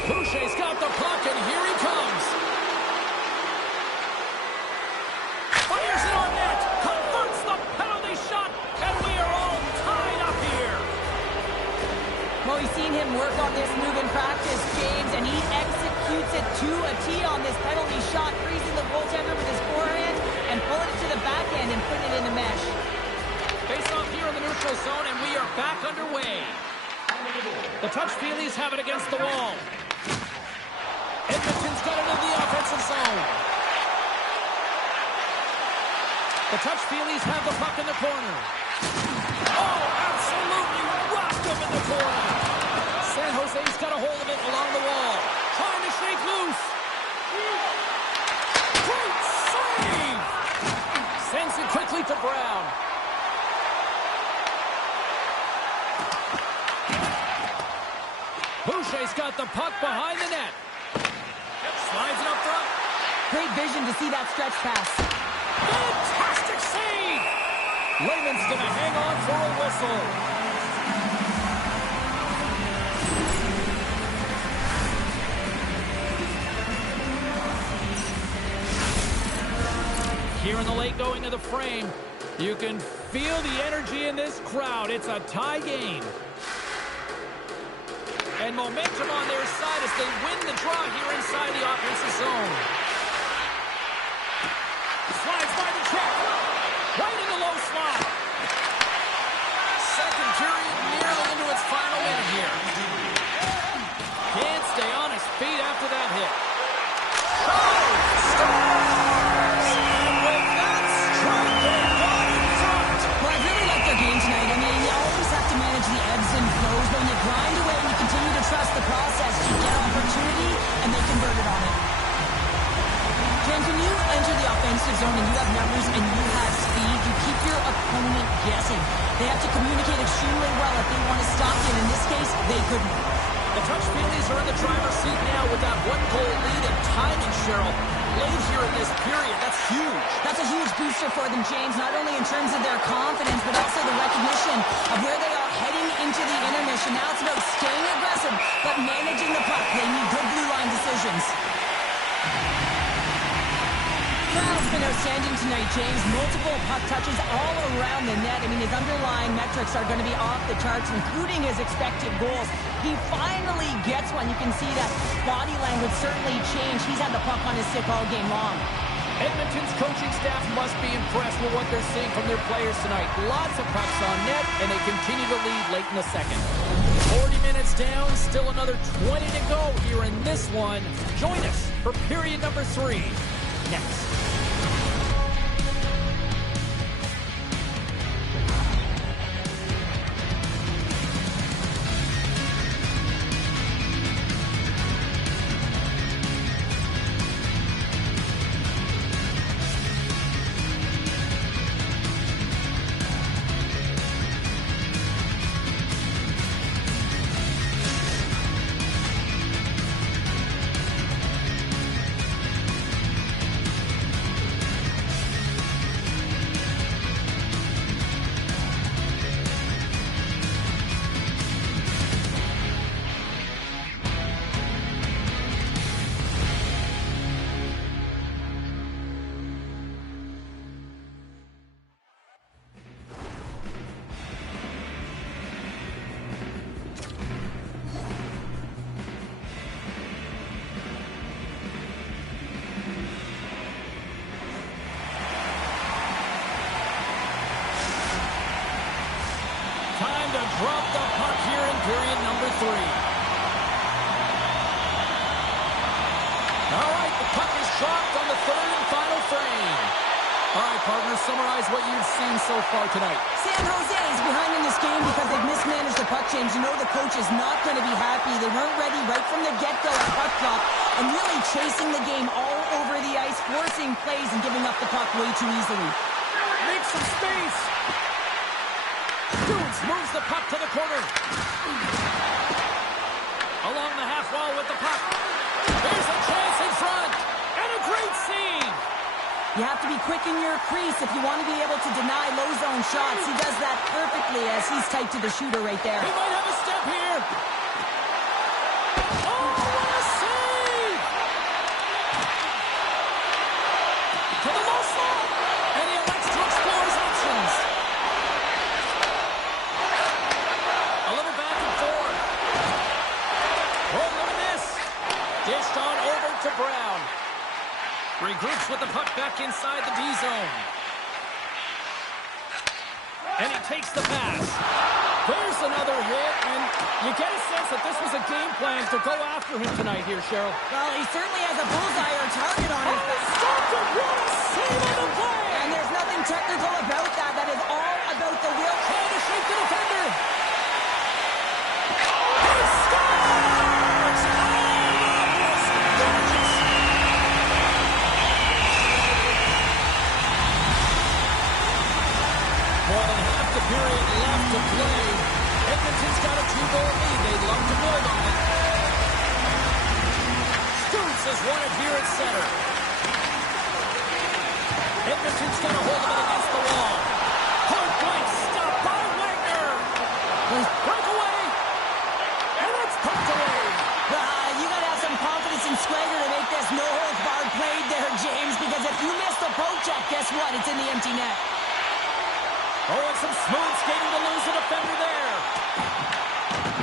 Boucher's got the puck, and here he comes. Fires it on net. Converts the penalty shot, and we are all tied up here. Well, we've seen him work on this move in practice, James, and he executes it to a T on this penalty shot, freezing the goaltender with his forehand and pulling it to the backhand and putting it in the mesh. Face off here in the neutral zone, and we are back underway. The Touch-Feelies have it against the wall. Edmonton's got it in the offensive zone. The Touch-Feelies have the puck in the corner. Oh, absolutely rocked him in the corner. San Jose's got a hold of it along the wall. Trying to shake loose. Great save! Sends it quickly to Brown. Boucher's got the puck behind the net. Slides it up front. Great vision to see that stretch pass. Fantastic save! Lehman's going to hang on for a whistle. Here in the late going of the frame, you can feel the energy in this crowd. It's a tie game. And momentum on their side as they win the draw here inside the offensive zone. Slides by the check. Right in the low slot. Second period nearly into its final minute here. Can't stay on his feet after that hit. Scores! And with that strike, they got in front. Well, I really like their game tonight. I mean, you always have to manage the ebbs and flows, but when you grind away and you continue to trust the process, you get opportunity, and they converted on it. James, when you enter the offensive zone and you have numbers and you have speed, you keep your opponent guessing. They have to communicate extremely well if they want to stop you, and in this case, they couldn't. The Touch Phillies are in the driver's seat now with that one-goal lead and timing, Cheryl. Late here in this period, that's huge. That's a huge booster for them, James, not only in terms of their confidence, but also the recognition of where they are heading into the intermission. Now it's about staying aggressive, but managing the puck. They need good blue line decisions. Crowd's been outstanding tonight, James. Multiple puck touches all around the net. I mean, his underlying metrics are going to be off the charts, including his expected goals. He finally gets one. You can see that body language certainly changed. He's had the puck on his stick all game long. Edmonton's coaching staff must be impressed with what they're seeing from their players tonight. Lots of pucks on net, and they continue to lead late in the second. 40 minutes down, still another 20 to go here in this one. Join us for period number 3 next. Time to drop the puck here in period number 3. All right, the puck is dropped on the third and final frame. All right, partners, summarize what you've seen so far tonight. San Jose is behind in this game because they've mismanaged the puck, James. You know the coach is not going to be happy. They weren't ready right from the get-go at puck drop and really chasing the game all over the ice, forcing plays and giving up the puck way too easily. Make some space. Goons moves the puck to the corner. Along the half wall with the puck. There's a chance in front. And a great save. You have to be quick in your crease if you want to be able to deny low zone shots. He does that perfectly as he's tight to the shooter right there. He might have a step here. Oh, what a save! To the low slot. And he elects to explore his options. A little back and forth. Oh, look at this. Dished on over to Brown. Regroups with the puck back inside the D zone. And he takes the pass. There's another hit, and you get a sense that this was a game plan to go after him tonight here, Cheryl. Well, he certainly has a bullseye or target on his back. Stopped it! What a save on the play! And there's nothing technical about that. That is all about the will. Trying to shake the defender. He scores! Oh, that was gorgeous! More than half the period left to play. Edmonton's got a 2-goal lead. They'd love to build on it. Stoops has won it here at center. Edmonton's got a hold of it against the wall. Point check. Guess what? It's in the empty net. Oh, and some smooth skating to lose a defender there.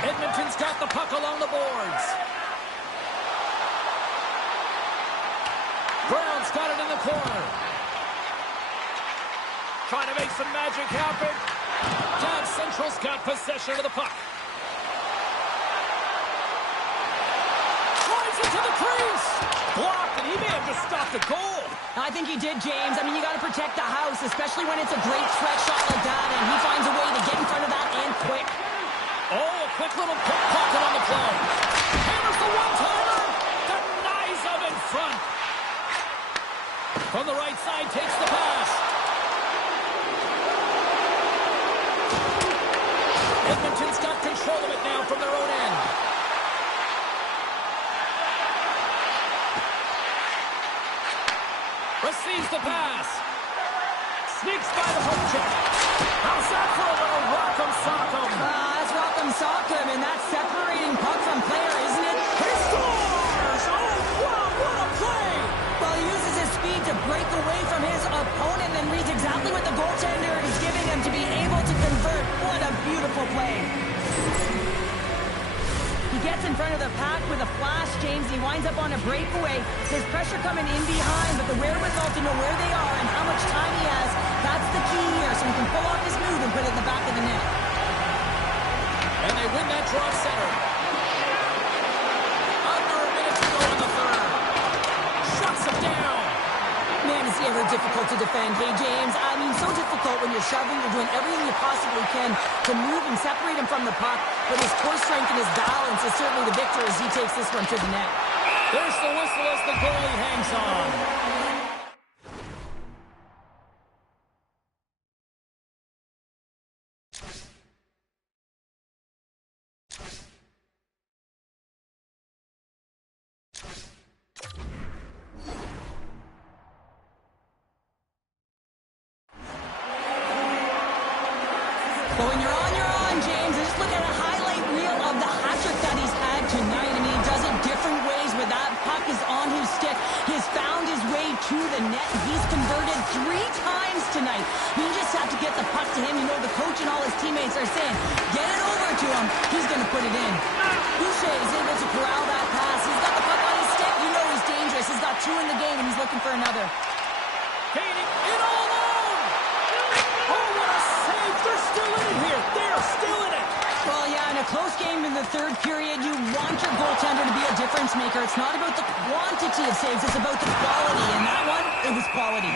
Edmonton's got the puck along the boards. Brown's got it in the corner. Trying to make some magic happen. Down Central's got possession of the puck. Drives into the crease. Blocked, and he may have just stopped a goal. I think he did, James. I mean, you got to protect the house, especially when it's a great stretch shot like that, and he finds a way to get in front of that and quick. Oh, a quick little pocket on the play. Hammers the one-timer. Denies him in front. From the right side, takes the pass. Edmonton's got control of it now from their own end. Receives the pass. Sneaks by the hook check. How's that for a little rock'em sock'em? That's rock'em sock'em, and that's separating puck from player, isn't it? He scores! Oh, wow, what a play! Well, he uses his speed to break away from his opponent and reads exactly what the goaltender is giving him to be able to convert. What a beautiful play. He gets in front of the pack with a flash, James. He winds up on a breakaway. There's pressure coming in behind, but the wherewithal to know where they are and how much time he has, that's the key here. So he can pull off his move and put it in the back of the net. And they win that draw center. Under a minute to go in the third. Shuts him down. Man, is he ever difficult to defend. Hey, James, I mean, so difficult when you're shoving, you're doing everything you possibly can to move and separate him from the puck, but his core strength and his balance is certainly the victor as he takes this one to the net. There's the whistle as the goalie hangs on. But when you're on, James, and just look at a highlight reel of the hat-trick that he's had tonight. I mean, he does it different ways where that puck is on his stick. He's found his way to the net, and he's converted 3 times tonight. You just have to get the puck to him. You know, the coach and all his teammates are saying, get it over to him. He's going to put it in. Boucher is able to corral that pass. He's got the puck on his stick. You know he's dangerous. He's got 2 in the game, and he's looking for another. Gaining it all alone. Oh, what a save. They're still in it here. They're still in it. Well, yeah, in a close game in the third period, you want your goaltender to be a difference maker. It's not about the quantity of saves, it's about the quality. And that one, it was quality.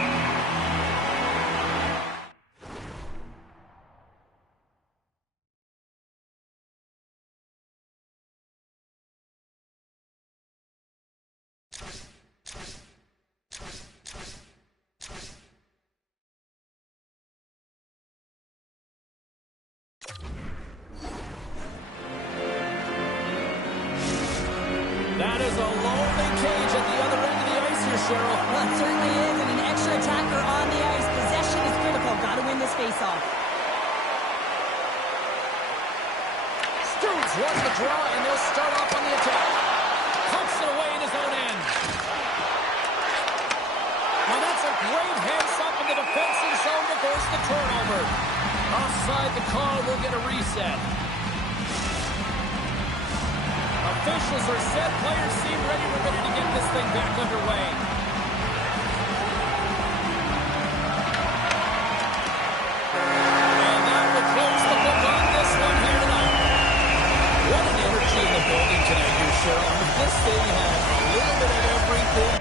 That is a lonely cage at the other end of the ice here, Cheryl. Well, it certainly is, and an extra attacker on the ice. Possession is critical. Got to win this faceoff. Stoops wants the draw, and they'll start off on the attack. Pumps it away in his own end. Now that's a great heads-up in the defensive zone to force the turnover. Offside, the call will get a reset. Officials are set. Players seem ready to get this thing back underway. And that will close the book on this one here tonight. What an energy in the building tonight here, Cheryl. This thing had a little bit of everything.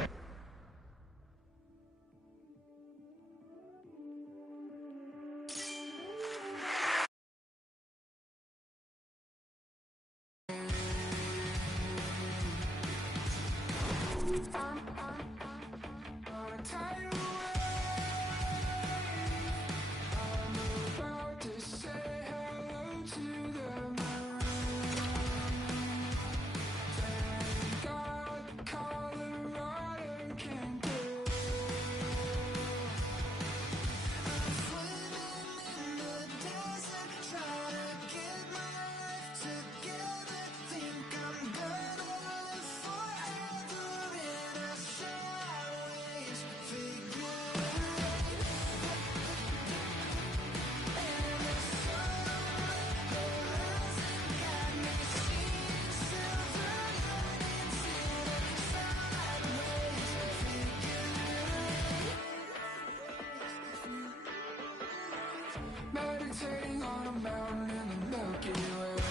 levitating on a mountain in the Milky Way.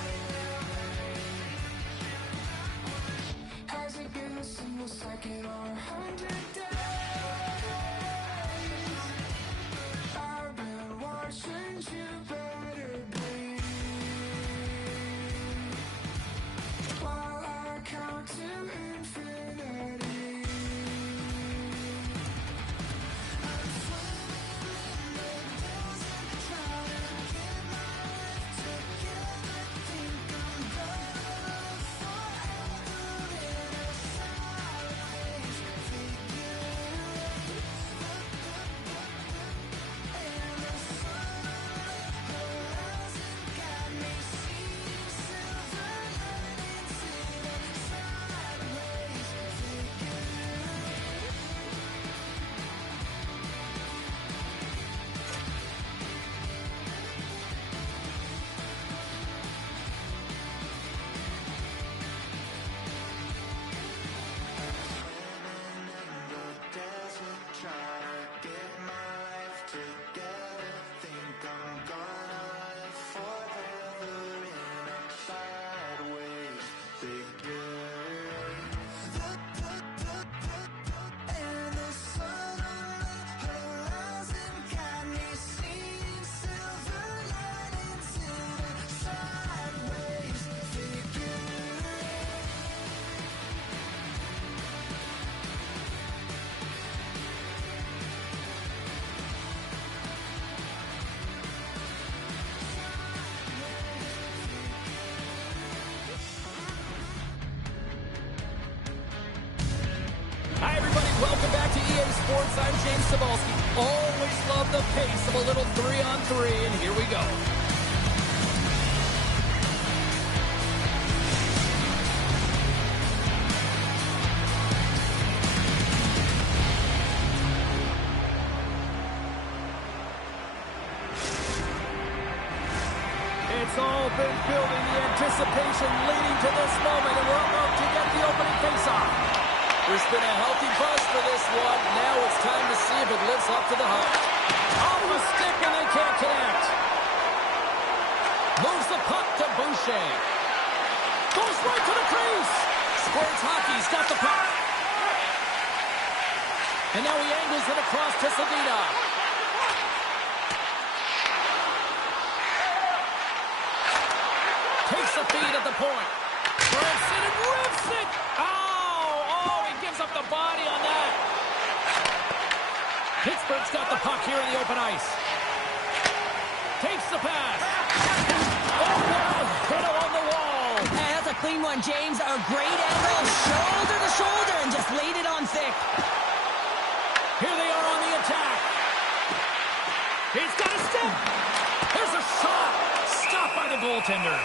Has it been a single second or 100 days? I've been watching you better bleed while I count to infinity. I'm swimming in the desert, trying to get my life together. Think I'm gonna live forever in a sideways figure. And the sun on the horizon got me seeing silver linings in a sideways figure. Desert, trying to get my life together. Think I'm gonna live forever in a sideways figure. And the sun on the horizon got me seeing silver linings in a sideways figure. Hi, everybody. Welcome back to EA Sports. I'm James Cebulski. Always love the pace of a little 3-on-3, and here we go. It's all been building, the anticipation leading to this moment, and we're about to get the opening face-off. There's been a healthy buzz for this one. Now it's time to see if it lives up to the hype. Off a stick and they can't connect. Moves the puck to Boucher. Goes right to the crease. Sports Hockey's got the puck. And now he angles it across to Sedina. Takes the feed at the point. Rips it and rips it. Oh, he gives up the body on that. Pittsburgh's got the puck here in the open ice. Takes the pass. Oh, wow. Hit along the wall. And that's a clean one, James. A great angle, shoulder to shoulder, and just laid it on thick. Here they are on the attack. He's got a step. There's a shot. Stopped by the goaltender.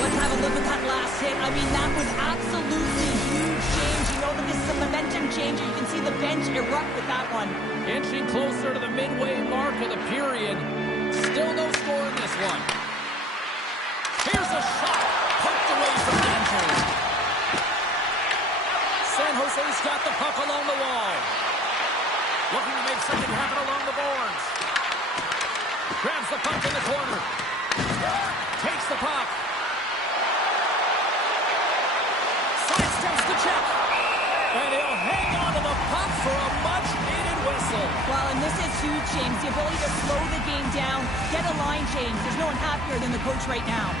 Let's have a look at that last hit. I mean, that was absolutely huge, James. You know that this is a momentum changer. You can see the bench erupt with that one. Inching closer to the midway mark of the period. Still no score in this one. Here's a shot. Poked away from Andrew. San Jose's got the puck along the wall. Looking to make something happen along the boards. Grabs the puck in the corner. Takes the puck. Sidesteps the check. And he'll hang on to the puck for a much-needed whistle. Well, and this is huge, James. The ability to slow the game down, get a line change. There's no one happier than the coach right now.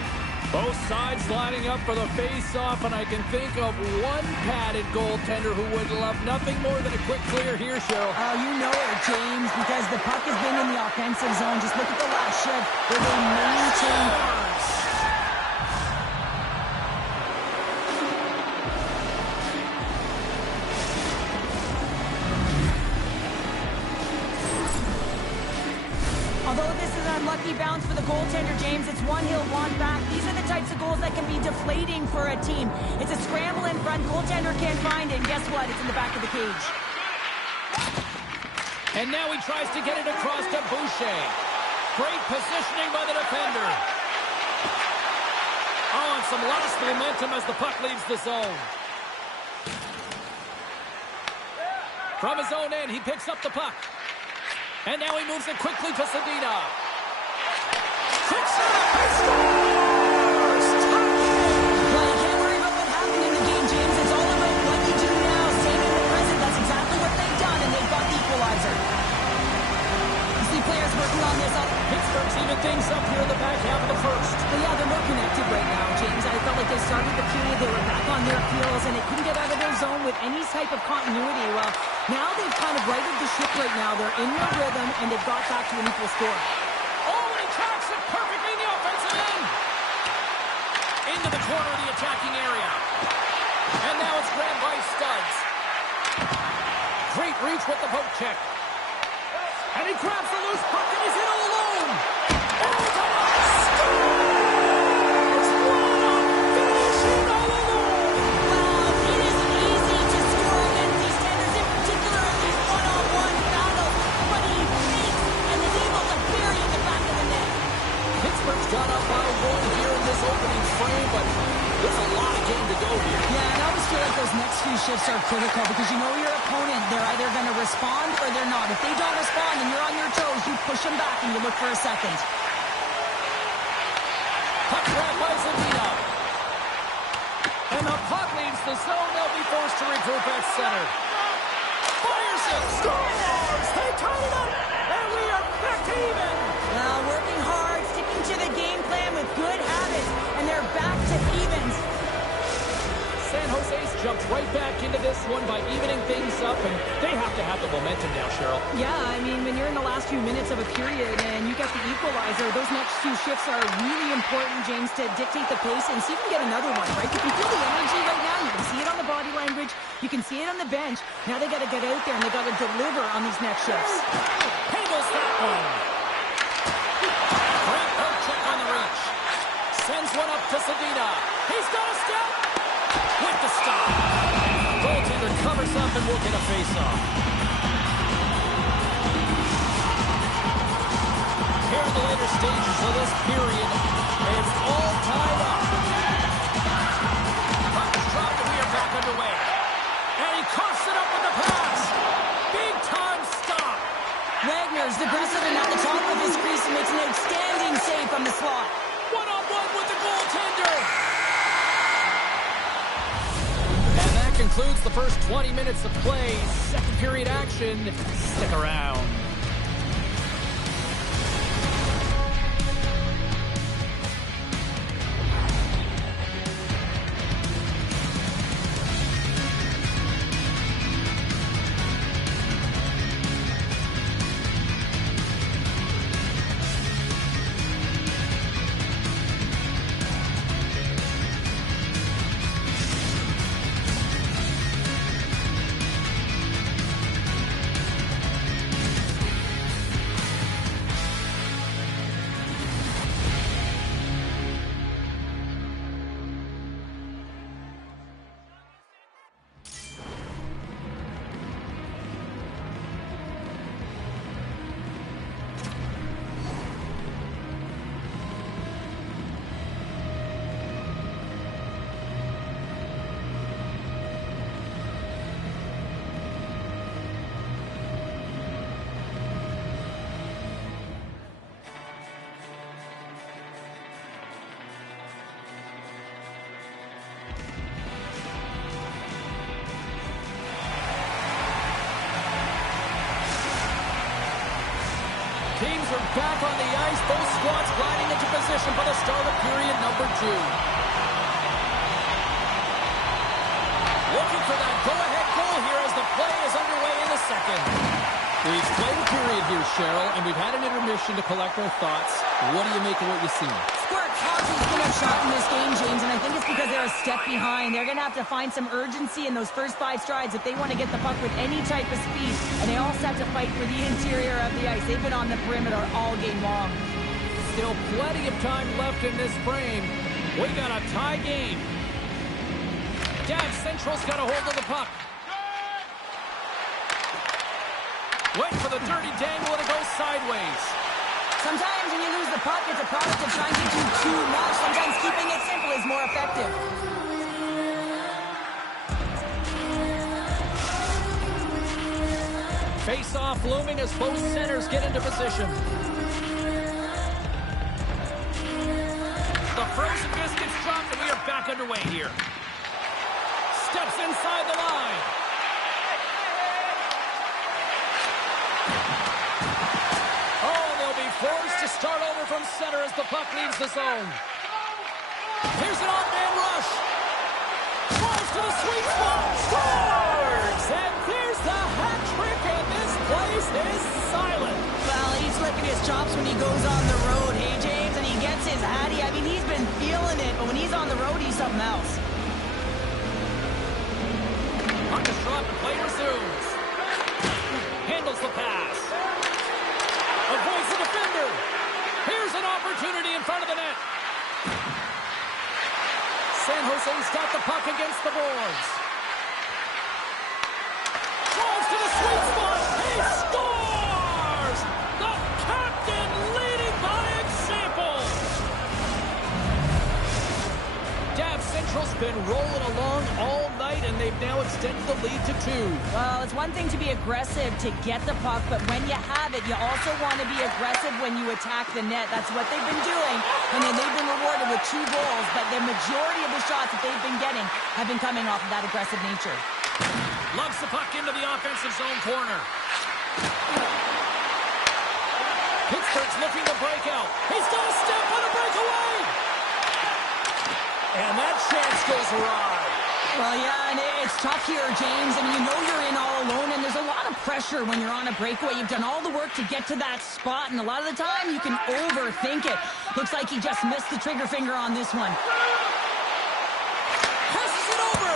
Both sides lining up for the face-off, and I can think of one padded goaltender who would love nothing more than a quick clear here, Cheryl. Oh, you know it, James, because the puck has been in the offensive zone. Just look at the last shift where they maintain. Although this is an unlucky bounce for the goaltender, James, it's one he'll want back. These are the types of goals that can be deflating for a team. It's a scramble in front, goaltender can't find it, and guess what? It's in the back of the cage. And now he tries to get it across to Boucher. Great positioning by the defender. Oh, and some lost momentum as the puck leaves the zone. From his own end, he picks up the puck. And now he moves it quickly to Sedina. Quick shot! He scores! Well, you can't worry about what happened in the game, James. It's all about what you do now. Staying in the present. That's exactly what they've done, and they've got the equalizer. You see players working on this. Pittsburgh's even things up here in the back half of the first. Well, yeah, they're more connected right now, James. I felt like they started the period, they were back on their heels, and they couldn't get out of their zone with any type of continuity. Well, now they've kind of righted the ship right now. They're in their rhythm, and they've got back to an equal score. Oh, and he tracks it perfectly in the offensive end. Into the corner of the attacking area. And now it's grabbed by Studs. Great reach with the poke check. And he grabs the loose puck, and he's in all alone. Oh, scores! One-on finishing all alone. Well, it isn't easy to score against these tenders, in particular in these one-on-one battles, but he fakes and is able to bury in the back of the net. Pittsburgh's got up by one here in this opening frame, but there's a lot of game to go here. Yeah, and I always feel like those next few shifts are critical because you know your opponent, they're either going to respond or they're not. If they don't respond and you're on your toes, you push them back and you look for a second. Puck grab by Sedina. And the puck leaves the zone. They'll be forced to regroup at center. Fires it. Scores! They tied it up. And we are back to even. Well, working hard, sticking to the game plan with good habits, and they're back to evens. San Jose's jumped right back into this one by evening things up, and they have to have the momentum now, Cheryl. Yeah, I mean, when you're in the last few minutes of a period and you get the equalizer, those next few shifts are really important, James, to dictate the pace and see if you can get another one, right? You can feel the energy right now. You can see it on the body language. You can see it on the bench. Now they got to get out there and they got to deliver on these next shifts. Handles that one. Great poke check on the reach. Sends one up to Sedina. He's got a step. With the stop. Goaltender covers up and we'll get a face-off. Here in the later stages of this period, it's all tied up. Puck is dropped and we are back underway. And he coughs it up with the pass. Big-time stop. Wagner's aggressive and at the top of his crease and makes an outstanding save from the slot. One-on-one with the goaltender. Concludes the first 20 minutes of play. Second period action. Stick around. Teams are back on the ice. Both squads gliding into position for the start of period number 2. Looking for that go-ahead goal here as the play is underway in the second. We've played a period here, Cheryl, and we've had an intermission to collect our thoughts. What do you make of what you've seen? Squirt Hockey's been outshot in this game, James, and I think it's because they're a step behind. They're going to have to find some urgency in those first 5 strides if they want to get the puck with any type of speed, and they all set to fight for the interior of the ice. They've been on the perimeter all game long. Still plenty of time left in this frame. We got a tie game. Dad Central's got a hold of the puck. Wait for the dirty dangle and it goes sideways. Sometimes when you lose the puck, it's a product of trying to do too much. Sometimes keeping it simple is more effective. Face-off looming as both centers get into position. The frozen biscuits dropped, and we are back underway here. Steps inside the line. Oh, they'll be forced to start over from center as the puck leaves the zone. Here's an off-man rush. Falls to the sweet spot. Scores! And there's the hat trick, and this place is silent. Well, he's licking his chops when he goes on the road, hey, James? And he gets his hattie. I mean, he's been feeling it, but when he's on the road, he's something else. Puck is dropped and play resumes. Handles the pass. Avoids the defender. Here's an opportunity in front of the net. San Jose's got the puck against the boards. Falls to the sweet spot. He scores! The captain leading by example. Dav Central's been rolling along all night, and they've now extended the lead to 2. Well, it's one thing to be aggressive to get the puck, but when you have it, you also want to be aggressive when you attack the net. That's what they've been doing, and then they've been rewarded with 2 goals, but the majority of the shots that they've been getting have been coming off of that aggressive nature. Lugs the puck into the offensive zone corner. Pittsburgh's looking to break out. He's got a step on a breakaway! And that chance goes awry. Well, yeah, and it's tough here, James. I mean, you know you're in all alone, and there's a lot of pressure when you're on a breakaway. You've done all the work to get to that spot, and a lot of the time you can overthink it. Looks like he just missed the trigger finger on this one. Passes it over.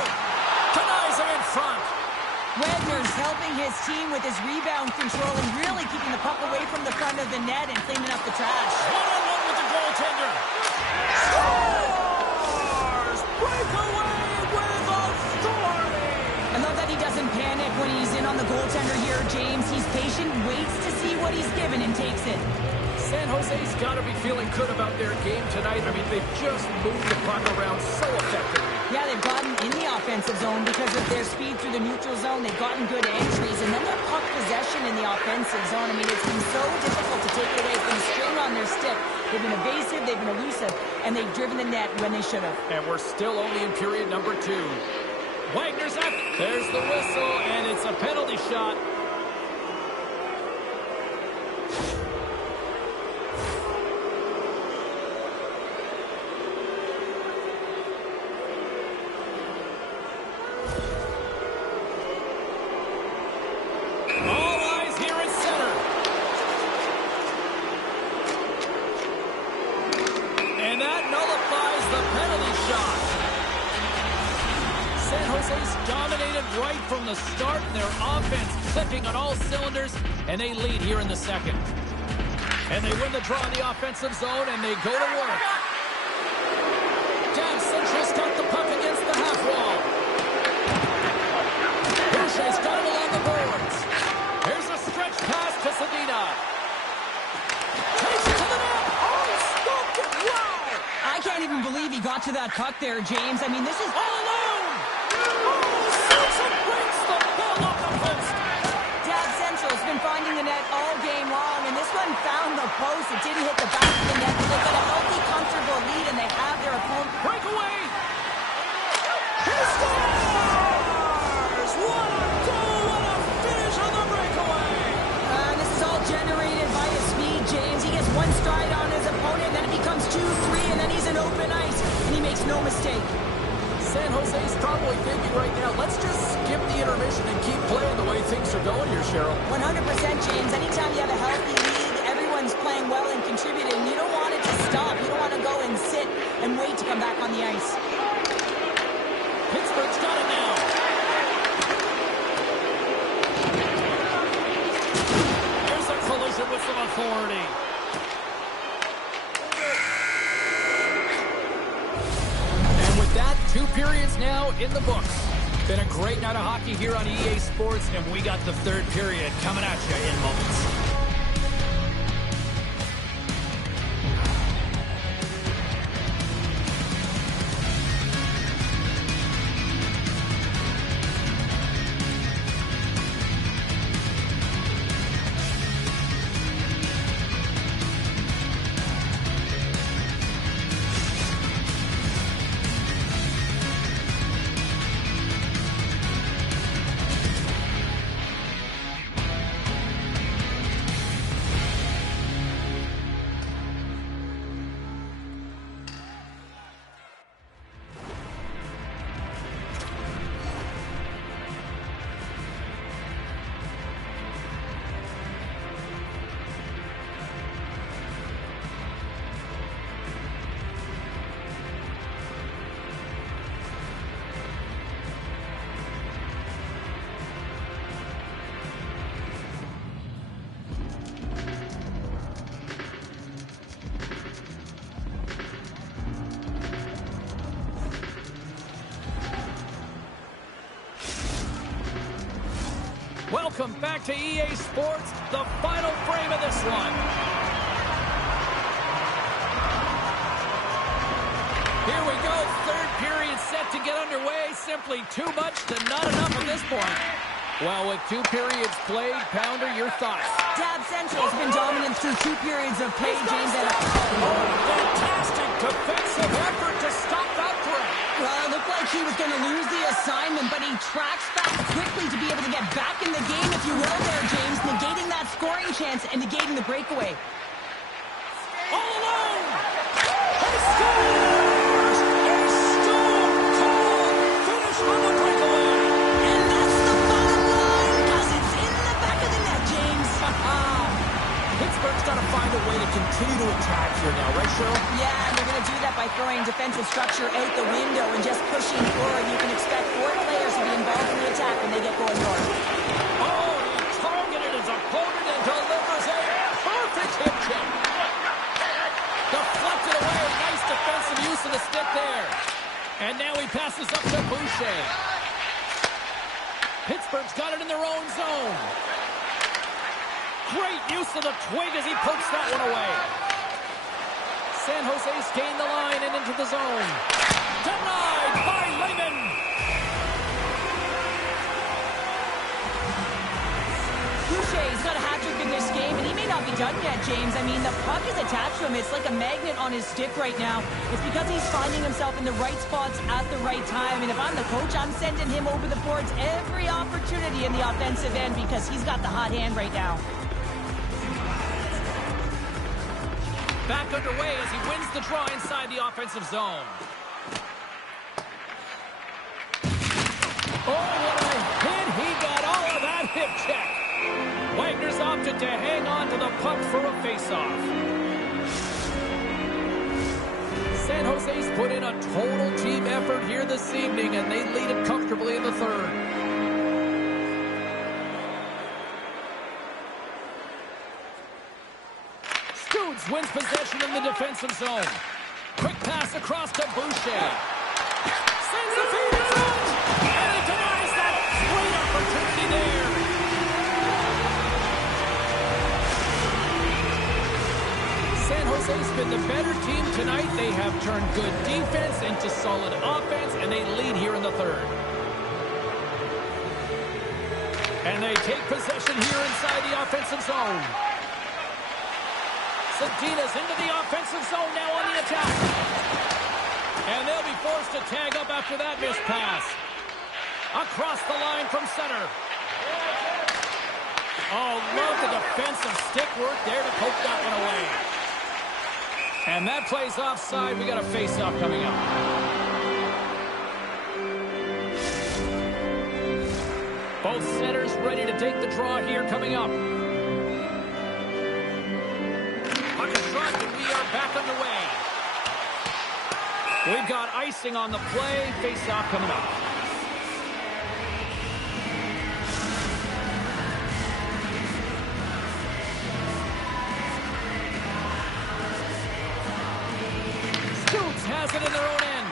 Kanizer in front. Wagner's helping his team with his rebound control and really keeping the puck away from the front of the net and cleaning up the trash. One-on-one with the goaltender. Scores! Breakaway with authority! I love that he doesn't panic when he's in on the goaltender here, James. He's patient, waits to see what he's given, and takes it. San Jose's got to be feeling good about their game tonight. I mean, they've just moved the puck around so effectively. Yeah, they've gotten in the offensive zone because of their speed through the neutral zone. They've gotten good entries, and then their puck possession in the offensive zone. I mean, it's been so difficult to take it away from the string on their stick. They've been evasive, they've been elusive, and they've driven the net when they should have. And we're still only in period number 2. Wagner's up. There's the whistle, and it's a penalty shot. All eyes here at center. And that nullifies the penalty shot. San Jose's dominated right from the start, and their offense clicking on all cylinders, and they lead here in the second. And they win the draw in the offensive zone, and they go to work. Dav Central's got the puck against the half wall. Boucher's got it along the boards. Here's a stretch pass to Sedina. Takes it to the net. Oh, stopped it. Wow. I can't even believe he got to that puck there, James. I mean, this is... All alone. Oh, Simpson breaks the ball off the post. Dav Central's been finding the net all game long, and this one found the post. It didn't hit the back of the net, but they've got a healthy, comfortable lead, and they have their opponent. Breakaway. He scores! What a goal! What a finish on the breakaway! And this is all generated by his speed, James. He gets one stride on his opponent, and then it becomes 2-3, and then he's in open ice, and he makes no mistake. San Jose's probably thinking right now, let's just skip the intermission and keep playing the way things are going here, Cheryl. 100%, James. Anytime you have a healthy lead, everyone's playing well and contributing. You don't want it to stop. You don't want to go and sit and wait to come back on the ice. Pittsburgh's got it now. Here's a collision with some authority. And with that, 2 periods now in the books. Been a great night of hockey here on EA Sports, and we got the 3rd period coming at you in moments. Welcome back to EA Sports, the final frame of this one. Here we go, third period set to get underway. Simply too much to not enough at this point. Well, with 2 periods played, Pounder, your thoughts? Dab Central has been dominant through 2 periods of play, James. Fantastic defensive effort to stop that threat. Well, it looked like he was going to lose the assignment, but he tracks back quickly to be able to get back in the game, if you will there, James, negating that scoring chance and negating the breakaway. All alone! He scores! A stone-cold finish on the breakaway! And that's the bottom line, because it's in the back of the net, James. Pittsburgh's got to find a way to continue to attack here now, right, Cheryl? Yeah, and they're going to do that by throwing defensive structure out the window and just pushing forward. You can expect 4 players to be involved in the attack when they get going north. Oh, he targeted his opponent and delivers a perfect hip check. Deflected away. Nice defensive use of the stick there. And now he passes up to Boucher. Pittsburgh's got it in their own zone. Great use of the twig as he pokes that one away. San Jose's gained the line and into the zone. Denied by Lehman. Boucher's got a hat-trick in this game, and he may not be done yet, James. I mean, the puck is attached to him. It's like a magnet on his stick right now. It's because he's finding himself in the right spots at the right time. And if I'm the coach, I'm sending him over the boards every opportunity in the offensive end because he's got the hot hand right now. Back underway as he wins the draw inside the offensive zone. Oh, what a hit. He got all of that hip check. Wagner's opted to hang on to the puck for a faceoff. San Jose's put in a total team effort here this evening, and they lead it comfortably in the third. Scoots wins possession in the defensive zone. Quick pass across to Boucher. Sends the feed in front, and he denies that great opportunity there. San Jose's been the better team tonight. They have turned good defense into solid offense, and they lead here in the third. And they take possession here inside the offensive zone. Sedina's into the offensive zone now on the attack. And they'll be forced to tag up after that missed pass. Across the line from center. Oh, love the defensive stick work there to poke that one away. And that play's offside. We got a face-off coming up. Both centers ready to take the draw here coming up. Puck is dropped and we are back underway. We've got icing on the play. Face-off coming up. Has it in their own end.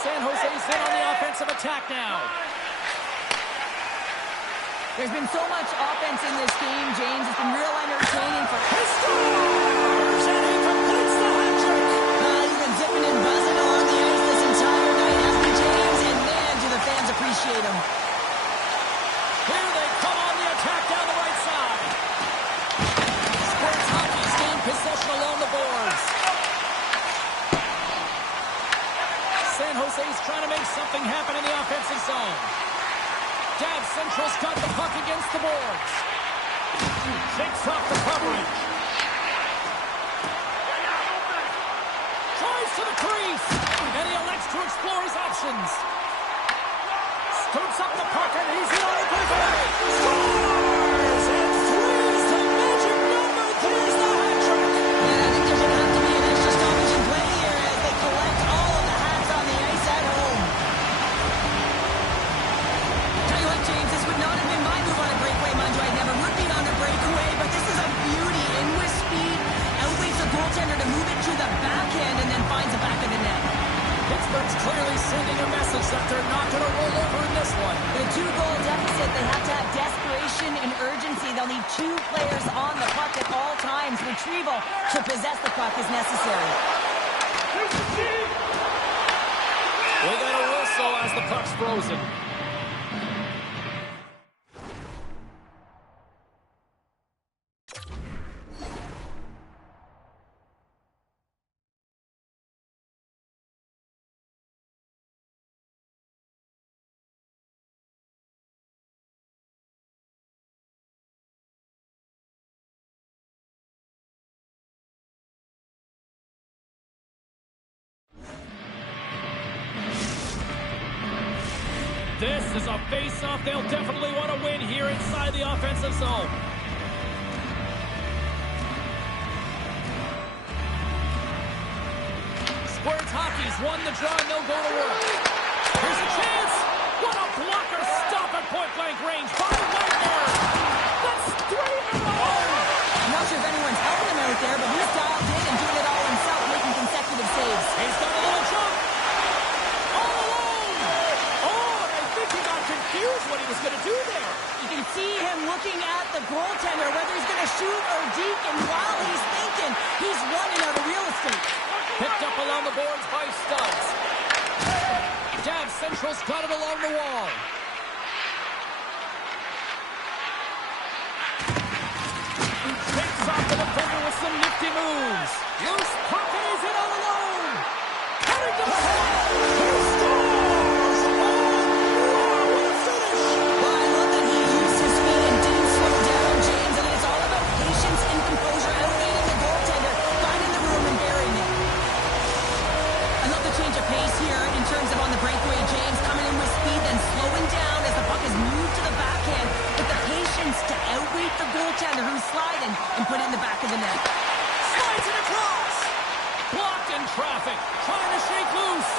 San Jose's in on the offensive attack now. There's been so much offense in this game, James. It's been real entertaining for He scores! And he completes the hat trick. He's been zipping and buzzing along the ice this entire night, hasn't he, James? And man, do the fans appreciate him. Here they come on the attack down the right side. Sports Hockey's gained possession along the boards. San Jose's trying to make something happen in the offensive zone. Dab Central's got the puck against the boards. Shakes off the coverage. Tries to the crease. And he elects to explore his options. Scoops up the puck and he's in on a breakaway. Scores! And three's the magic number. There's the hat trick. Yeah, I think there's going to have to be an extra stoppage in play here as they collect all of the hats on the ice at home. Tell you what, James, this would not have been my move on a breakaway. Mind you, I never would be on a breakaway, but this is a beauty. In with speed, outweighs the goaltender to move it to the backhand and then finds the back of the net. Pittsburgh It's clearly sending a message that they're not going to roll over in this one. In a 2-goal deficit, they have to have desperation and urgency. They'll need 2 players on the puck at all times. Retrieval to possess the puck is necessary. We got a whistle as the puck's frozen. This is a face-off they'll definitely want to win here inside the offensive zone. Squirts Hockey's won the draw and they'll go to work. Here's a chance. What a blocker stop at point-blank range by Wagner. That's 3 in a row. I'm not sure if anyone's helping him out there, but he's dialed in and doing it all himself, making consecutive saves. He's got a little jump. All alone. Oh, and I think he got confused what he was going to do there. You can see him looking at the goaltender, whether he's going to shoot or deke, and while he's thinking, he's running out of real estate. Picked up along the boards by Stubbs. Jab Central's got it along the wall. Takes off the defender with some nifty moves. Loose puck and he's in all alone. Heading to the head. He scores! Oh, wow, what a finish! Well, I love that he used his feet and didn't slow down, James, and it's all about patience and composure, elevating the goaltender, finding the room and burying it. I love the change of pace here in terms of on the breakaway, James, coming in with speed, then slowing down as the puck is moved to the backhand, with the patience to outweight the goaltender who's sliding and put it in the back of the net. Slides it across. Blocked in traffic. Trying to shake loose.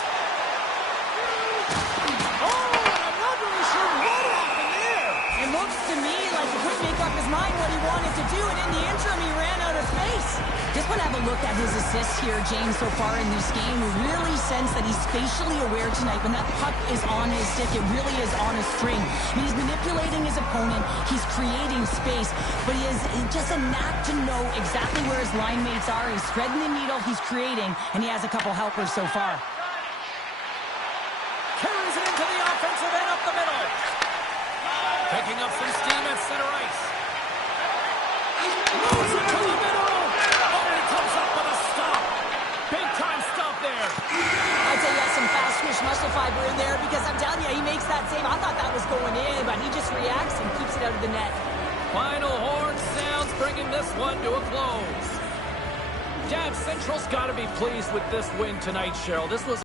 Oh, and I'm not really sure what happened there. It looks to me like he couldn't make up his mind what he wanted to do, and in the interim, he ran out of space. Just want to have a look at his assists here, James, so far in this game. We really sense that he's spatially aware tonight. When that puck is on his stick, it really is on a string. I mean, he's manipulating his opponent. He's creating space, but he has just a knack to know exactly where his line mates are. He's threading the needle, he's creating, and he has a couple helpers so far. Carries it into the offensive end up the middle. Picking up some steam at center ice. Moves it to the middle. Oh, and he comes up with a stop. Big time stop there. I'd say he has some fast twitch muscle fiber in there, because I'm telling you, he makes that save. I thought that was going in, but he just reacts and keeps it out of the net. Final horn sounds, bringing this one to a close. Jab Central's got to be pleased with this win tonight, Cheryl. This was